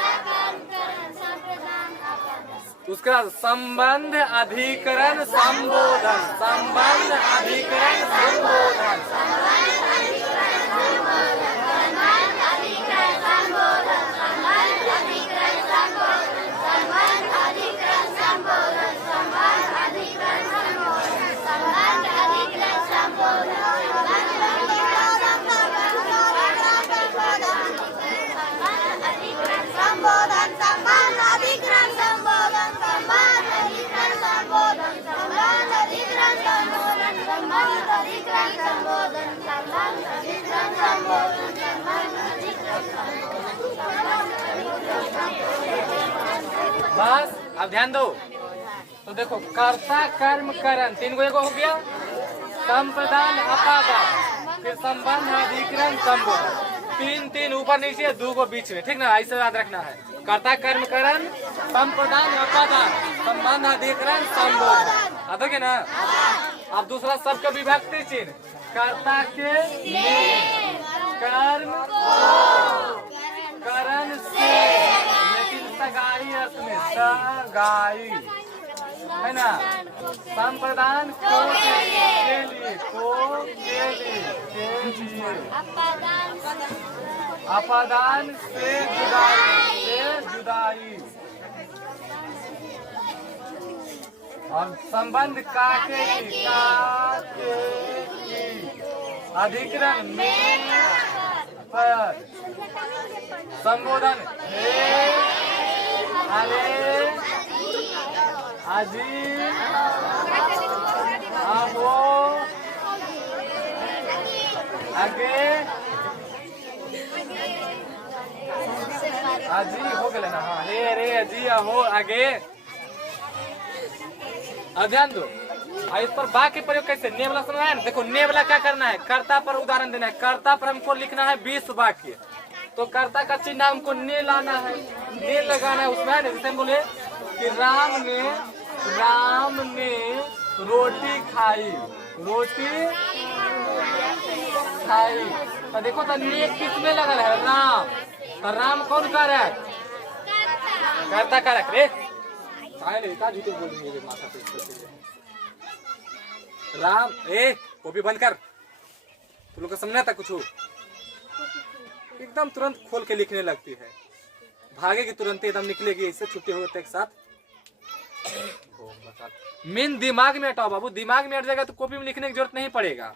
उसके बाद संबंध अधिकरण संबोधन, संबंध अधिकरण संबोधन, बस। अब ध्यान दो, तो देखो कर्ता कर्म करण 3 गो एगो हो गया, संप्रदान अपादान, फिर संबंध अधिकरण संबोधन, 3 ऊपर नीचे, 2 गो बीच में। ठीक ना, ऐसे याद रखना है। कर्ता कर्म करण, संप्रदान अपादान, संबंध अधिकरण संबोधन, आते ना। अब दूसरा सबका विभक्ति चिन्ह, कर्ता के कर्म करण से, लेकिन सगाई अर्थ में, सगाई है ना। संप्रदान को के लिए, को के लिए, अपादान से जुदाई, से जुदाई, और संबंध काके की, अधिकरण में पर, संबोधन हे, अरे, अजी, आबो, आगे, अजी हो गए ना। हाँ हे रे अजी हो आगे। ध्यान दो इस पर बा के प्रयोग कैसे, ने वाला समझना है ना। देखो ने वाला क्या करना है, कर्ता पर उदाहरण देना है। कर्ता पर हमको लिखना है 20 वाक्य, तो कर्ता का चिन्ह हमको ने लाना है, ने लगाना है उसमें है। जैसे हम बोले कि राम ने रोटी खाई, रोटी खाई। तो देखो तो ने किसमें लगा है, राम। तो राम कौन कारक, कर्ता कारक रे। झूठे बोल रही माथा पे राम। वो भी बंद कर, तुम लोग को समझना था कुछ। एकदम तुरंत खोल के लिखने लगती है, भागेगी तुरंत एकदम निकलेगी। इससे छुट्टी होते एक साथ। मेन दिमाग में हटाओ बाबू, दिमाग में हट जाएगा तो कॉपी में लिखने की जरूरत नहीं पड़ेगा,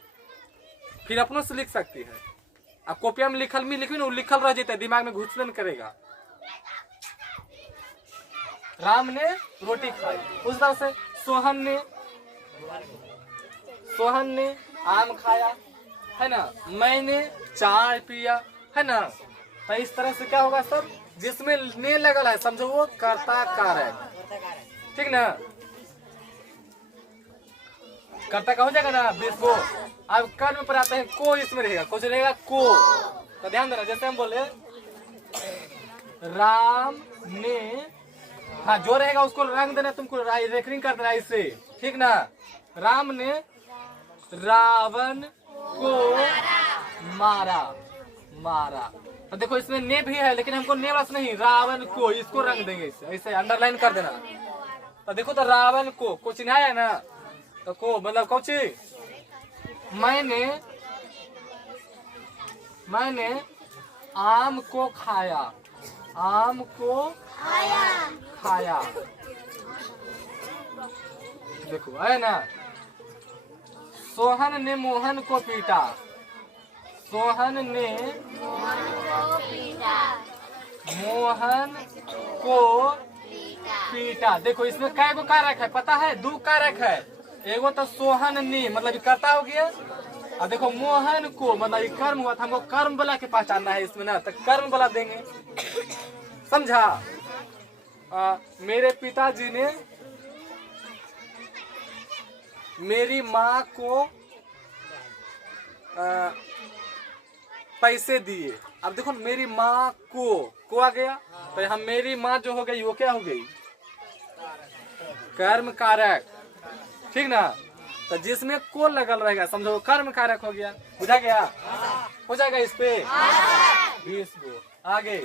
फिर अपनों से लिख सकती है। अब कॉपी में लिखल में लिखी ना, लिखल रह जाता है, दिमाग में घुसबे करेगा। राम ने रोटी खाई, उस तरह से सोहन ने आम खाया, है ना। मैंने चाय पिया, है ना। तो इस तरह से क्या होगा सब, जिसमें ने लगल है समझो वो कर्ता कारक, ठीक ना। कर्ता का हो जाएगा ना 20 को। अब कर्म पर आते हैं, को इसमें रहेगा, कुछ रहेगा को। तो ध्यान देना, जैसे हम बोले राम ने, हाँ जो रहेगा उसको रंग देना, तुमको रेकरिंग कर देना इससे, ठीक ना। राम ने रावण को मारा। तो देखो इसमें ने भी है, लेकिन हमको ने बस नहीं, रावण को, इसको रंग देंगे इससे, ऐसे अंडरलाइन कर देना। तो देखो तो रावण को चिन्ह है ना, तो को मतलब कौची। मैंने आम को खाया, देखो है ना। सोहन ने मोहन को पीटा, मोहन को पीटा। देखो इसमें कै गो कारक है पता है, 2 कारक है। एगो तो सोहन ने मतलब कर्ता हो गया, और देखो मोहन को मतलब ये कर्म हुआ था। हमको कर्म वाला के पहचानना है इसमें ना, तो कर्म वाला देंगे, समझा। मेरे पिताजी ने मेरी माँ को पैसे दिए। अब देखो मेरी माँ को आ गया, तो हम मेरी माँ जो हो गई वो क्या हो गई, कर्म कारक, ठीक ना। तो जिसमें को लगल रहेगा समझो कर्म कारक हो गया, बुझा गया, हो जाएगा इस पे 20 गो। आगे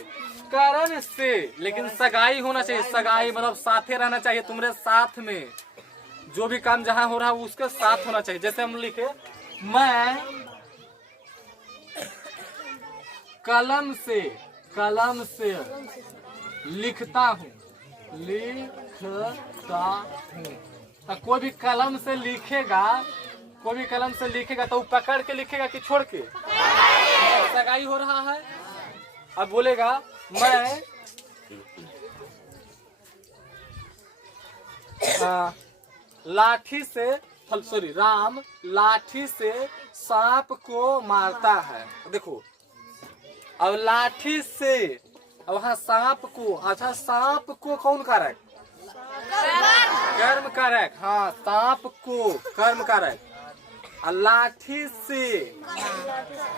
करण से, लेकिन सगाई होना चाहिए, सगाई मतलब साथे रहना चाहिए, तुम्हारे साथ में जो भी काम जहां हो रहा है उसके साथ होना चाहिए। जैसे हम लिखे मैं कलम से लिखता हूँ, तो कोई भी कलम से लिखेगा तो वो पकड़ के लिखेगा कि छोड़ के, सगाई हो रहा है। अब बोलेगा मैं राम लाठी से सांप को मारता है। देखो अब लाठी से, अब वहाँ सांप को, अच्छा सांप को कौन कारक, कर्म कारक। हाँ सांप को कर्म कारक, लाठी से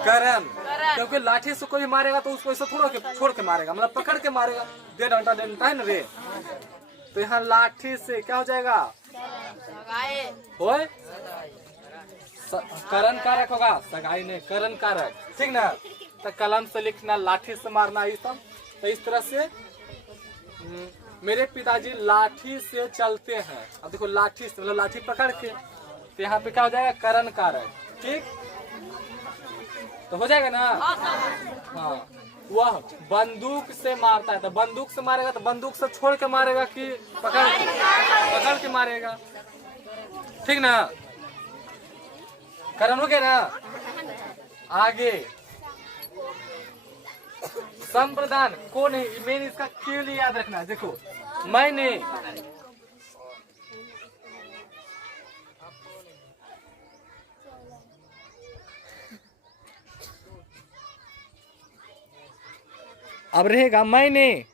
कर्म, क्योंकि लाठी से कोई मारेगा तो उसको ऐसा छोड़ के मारेगा, मतलब पकड़ के मारेगा, दे डंडा है ना रे। तो यहाँ लाठी से क्या हो जाएगा, होए करण कारक होगा, सगाई नहीं करण कारक, ठीक ना। तो कलम से लिखना, लाठी से मारना, ये सब। तो इस तरह से मेरे पिताजी लाठी से चलते हैं। अब देखो लाठी से मतलब लाठी पकड़ के, तो यहाँ पे क्या हो जाएगा, करण कारक, ठीक। तो हो जाएगा ना। हाँ वह बंदूक से मारता है, तो बंदूक से मारेगा तो बंदूक से छोड़ के मारेगा कि पकड़ के मारेगा, ठीक ना, करण हो गया ना। आगे संप्रदान कौन है, मेन इसका के लिए याद रखना। देखो मैंने, अब रहेगा मैंने,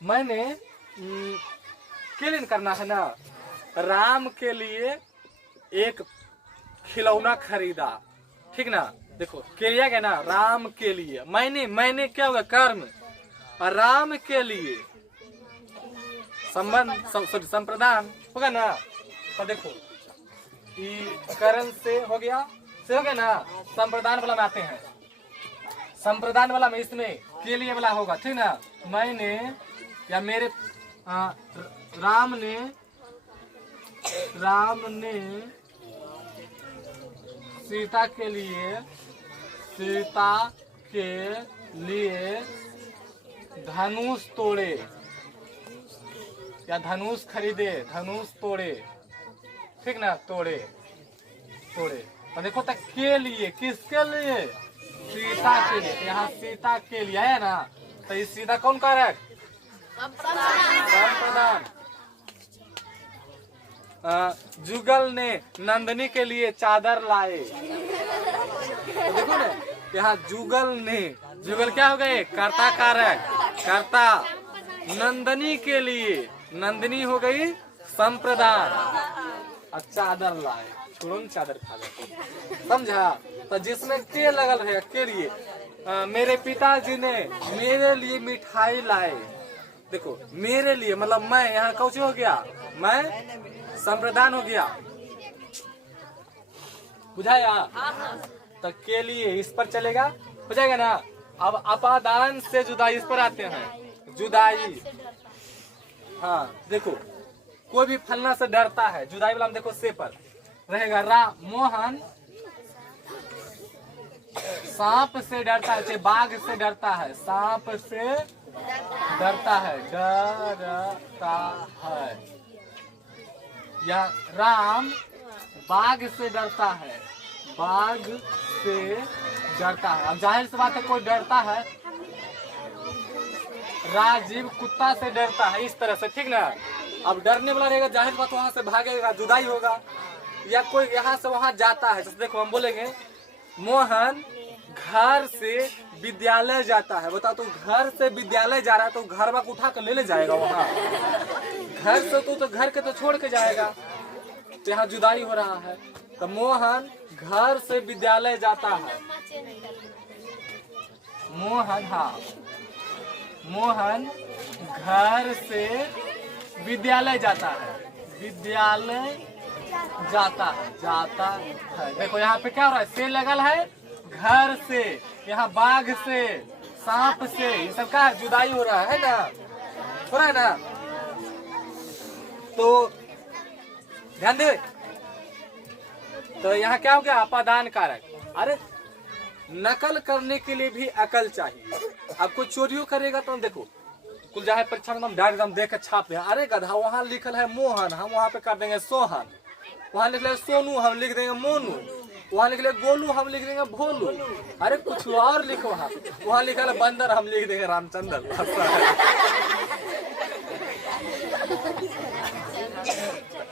मैंने के लिए करना है ना, राम के लिए एक खिलौना खरीदा, ठीक ना। देखो क्रिया क्या ना, राम के लिए, मैंने क्या होगा कर्म, और राम के लिए संबंध संप्रदान होगा ना। तो देखो करण से हो गया ना, संप्रदान वाला में आते हैं, संप्रदान वाला में इसमें के लिए वाला होगा, ठीक ना। मैंने या मेरे राम ने सीता के लिए धनुष तोड़े या धनुष खरीदे, धनुष तोड़े, ठीक ना, तोड़े। और देखो तक के लिए, किसके लिए, सीता के लिए। यहाँ सीता के लिए है ना, तो ये सीता कौन कारक, संप्रदान। जुगल ने नंदनी के लिए चादर लाए, तो देखो ना यहाँ जुगल क्या हो गए, कर्ता कारक, कर्ता। नंदनी के लिए, नंदनी हो गई संप्रदान, और चादर लाए, छोड़ो न चादर खा जाते, समझा। तो जिसमें के लगल रहेगा के लिए, मेरे पिताजी ने मेरे लिए मिठाई लाए। देखो मेरे लिए मतलब मैं, यहाँ कौन हो गया, मैं संप्रदान हो गया, बुझाया। तो के लिए इस पर चलेगा, हो जाएगा ना। अब अपादान से जुदाई, इस पर आते हैं, जुदाई। हाँ देखो कोई भी फलना से डरता है, जुदाई वाला में देखो से पर रहेगा मोहन सांप से डरता है, बाघ से डरता है, सांप से डरता है, या राम बाघ से डरता है, बाघ से डरता है। अब जाहिर सी बात है कोई डरता है, राजीव कुत्ता से डरता है, इस तरह से, ठीक ना। अब डरने वाला रहेगा, जाहिर बात वहां से भागेगा, जुदाई होगा। या कोई यहाँ से वहां जाता है, जैसे देखो हम बोलेंगे मोहन घर से विद्यालय जाता है। बताओ तो घर से विद्यालय जा रहा है तो घर वाक उठा कर ले जाएगा वहाँ, घर से तो घर के तो छोड़ के जाएगा, तो यहाँ जुदाई हो रहा है। तो मोहन घर से विद्यालय जाता है, मोहन, हाँ मोहन घर से विद्यालय जाता है, विद्यालय जाता है। देखो यहाँ पे क्या हो रहा है, से लगल है घर से, यहाँ बाघ से, सांप से, ये सब का जुदाई हो रहा है ना, हो रहा है ना। तो ध्यान दे, तो यहाँ क्या हो गया, अपादान कारक। अरे नकल करने के लिए भी अकल चाहिए। अब कोई चोरियों करेगा तो देखो कुल जाए परीक्षा में हम डायरेक्ट देख के छाप रहे हैं, अरे गधा वहाँ लिखल है मोहन, हम वहाँ पे कर देंगे सोहन, वहाँ लिख लेंगे सोनू, हम लिख देंगे मोनू, वहाँ लिख लेंगे गोलू, हम लिख देंगे भोलू। अरे कुछ और लिखो, वहाँ लिखा है बंदर, हम लिख देंगे रामचंद्र।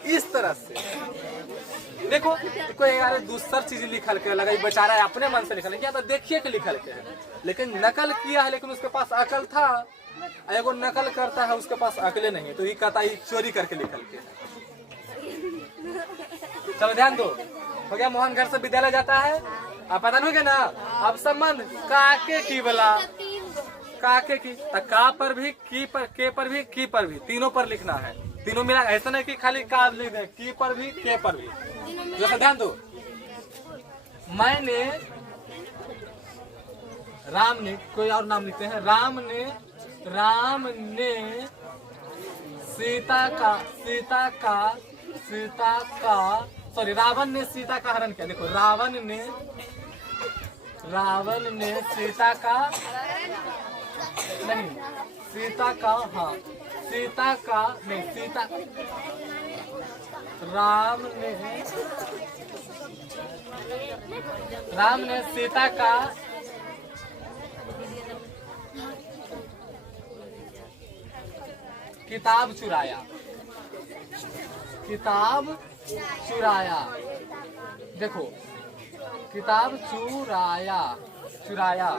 इस तरह से देखो कोई यार दूसर चीज लिखल के लगा, बेचारा अपने मन से लिखल, क्या तो देखिए के लिखल के है, लेकिन नकल किया है, लेकिन उसके पास अकल था। एगो नकल करता है उसके पास अकले नहीं है, तो ये कहता है चोरी करके लिखल के। चलो ध्यान दो, हो गया मोहन घर से विद्यालय जाता है, अब पता नहीं हो गया ना। अब संबंध काके की वाला, काके की, का पर भी, की पर, के पर भी, की पर भी, तीनों पर लिखना है, तीनों मिला। ऐसा नहीं कि खाली का लिख दे, की पर भी, के पर भी। जैसा ध्यान दो, मैंने, राम ने, कोई और नाम लिखते हैं, राम ने रावण ने सीता का हरण किया। देखो रावण ने रावण ने सीता का नहीं, सीता का, हाँ सीता का नहीं, सीता राम ने सीता का किताब चुराया। किताब चुराया, देखो किताब चुराया, चुराया,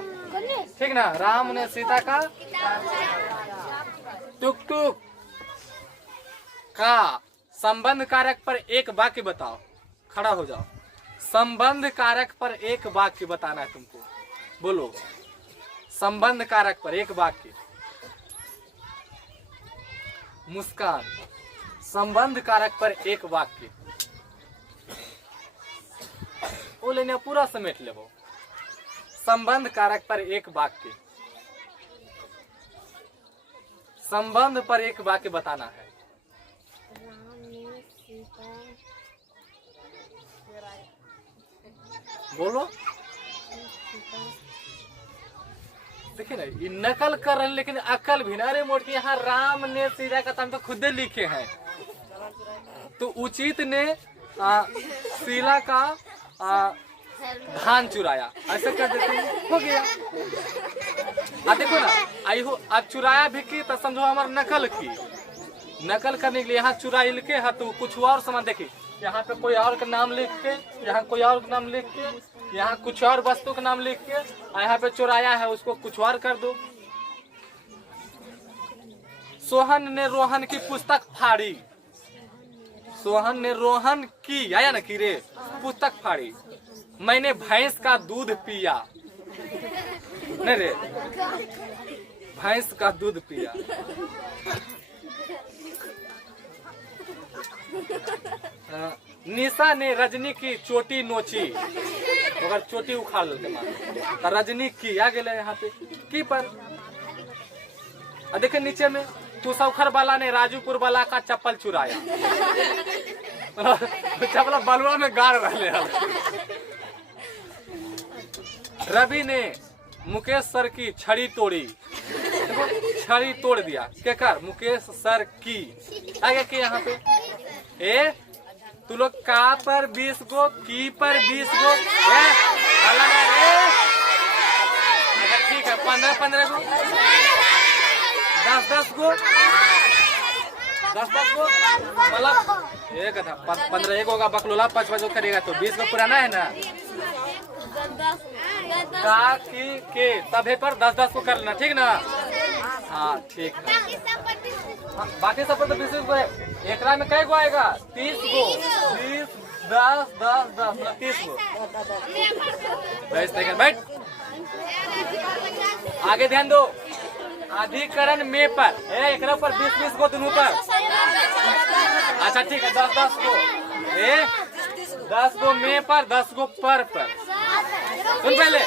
ठीक ना। राम ने सीता का टुक टुक का संबंध कारक पर एक वाक्य बताओ। खड़ा हो जाओ। संबंध कारक पर एक वाक्य बताना है तुमको। बोलो संबंध कारक पर एक वाक्य। मुस्कान, संबंध कारक पर एक वाक्य। वो लेने पूरा समेट लेबो। संबंध कारक पर एक वाक्य। संबंध पर एक वाक्य बताना है। बोलो। देखिए ना, ये नकल कर रहे हैं लेकिन अकल भी ना। अरे मोटी, यहाँ राम ने सीता का नाम तो खुद ही लिखे हैं, तो उचित ने सीला का धान चुराया, ऐसा कर देते हैं, हो गया। देखो ना, आई हो अब चुराया भी की तो समझो हमारे नकल की। नकल करने के लिए यहाँ चुराइल के है तो कुछ और सामान। देखिए यहाँ पे कोई और का नाम लिख के, यहाँ कोई और का नाम लिख के, यहाँ कुछ और वस्तु का नाम लिख के, यहाँ पे चुराया है उसको कुछ और कर दो। सोहन ने रोहन की पुस्तक फाड़ी। सोहन ने रोहन की, आया ना की रे, पुस्तक फाड़ी। मैंने भैंस का दूध पिया। नहीं रे, भैंस का दूध पिया। निशा ने रजनी की चोटी नोची। अगर चोटी उखाड़ लेते मार तो रजनी की आ गए यहाँ पे की पर। देखे नीचे में, तुसौखर वाला ने राजूपुर वाला का चप्पल चुराया। चप्पल बलुआ में गाड़ रहे। रवि ने मुकेश सर की छड़ी तोड़ी। छड़ी तोड़ दिया। क्या कर? मुकेश सर की आगे के यहाँ पे ए तू लोग का पर 20 गो, की पर 20 गो। अच्छा ठीक है, 15-15 गो, 10-10 गो, 10-10 गो, मतलब एक था 15 एक होगा बकलोला 5-5 गो करेगा तो 20 गो पुराना है ना। का की के तबे पर 10-10 को कर लेना, ठीक ना। हाँ ठीक है, बाकी सब पर तो 20 गो है। एकरा में कै गो आएगा? 30 गो, 20, 10, 10, 10 मतलब 30 गो। बैठ आगे ध्यान दो। अधिकरण में पर एकरा पर 20-20 गो दोनों पर। अच्छा ठीक है, 10-10 गो 10 गो में पर, 10 गो पर। सुन पहले,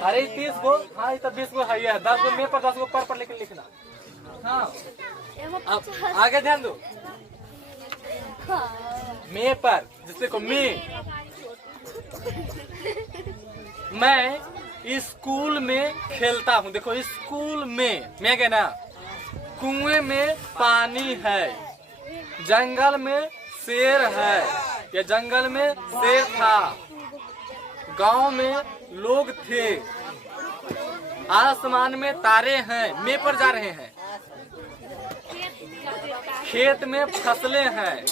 अरे 30 गो, हाँ ये तो 20 गो है, 10 गो में पर, 10 गो पर लेकिन लिखना। हाँ अब आगे ध्यान दो। मैं पर जिससे को मैं स्कूल में खेलता हूँ। देखो स्कूल में मैं क्या ना, कुएं में पानी है, जंगल में शेर है, या जंगल में शेर था, गांव में लोग थे, आसमान में तारे हैं, मैं पर जा रहे हैं, खेत में फसलें हैं,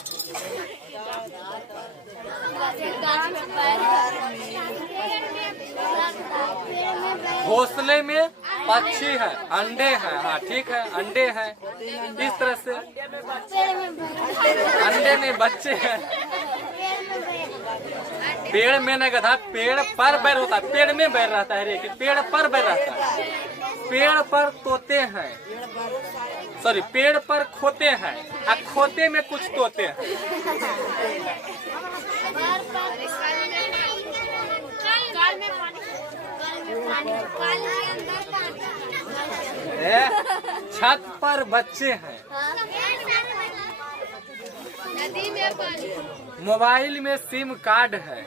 घोंसले में पक्षी है, अंडे हैं। हाँ ठीक है, अंडे हैं। इस तरह से अंडे में बच्चे हैं। पेड़ में न गधा, पेड़ पर बैर होता है, पेड़ में बैर रहता है रे, कि पेड़ पर बैर रहता है। पेड़ पर तोते हैं, सॉरी पेड़ पर खोते हैं, खोते में कुछ तोते हैं। छत पर बच्चे हैं, मोबाइल में सिम कार्ड है,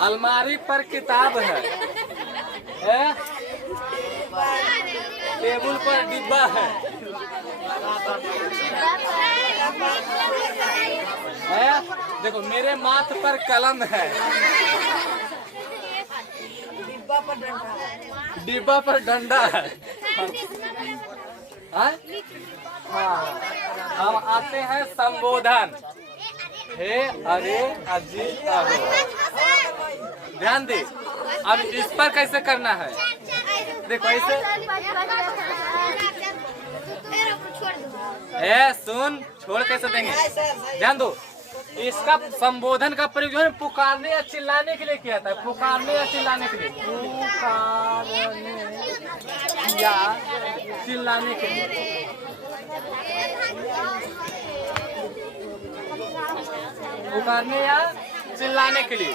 अलमारी पर किताब है, टेबल पर डिब्बा है, देखो मेरे माथ पर कलम है, डिब्बा पर डंडा है। हाँ, हम आते हैं संबोधन। हे, अरे, अजी, अहो। ध्यान दे, अब इस पर कैसे करना है, देखो ऐसे। सुन, छोड़ कैसे देंगे, ध्यान दो। इसका संबोधन का प्रयोग जो है पुकारने या चिल्लाने के लिए किया था, पुकारने या चिल्लाने के लिए, पुकारने या चिल्लाने के लिए। पुकारने या चिल्लाने के लिए।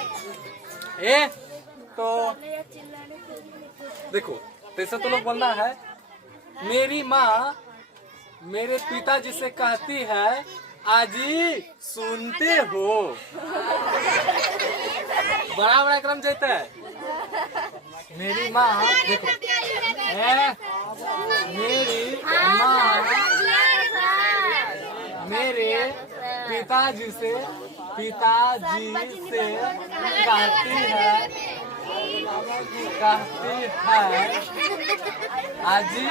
तो देखो जैसे तो लोग बोलना है, मेरी माँ मेरे पिताजी से कहती है, आजी सुनते हो। बड़ा बड़ा क्रम जाता है। मेरी माँ, देखो मेरी माँ मेरे पिताजी से कहती है, आजी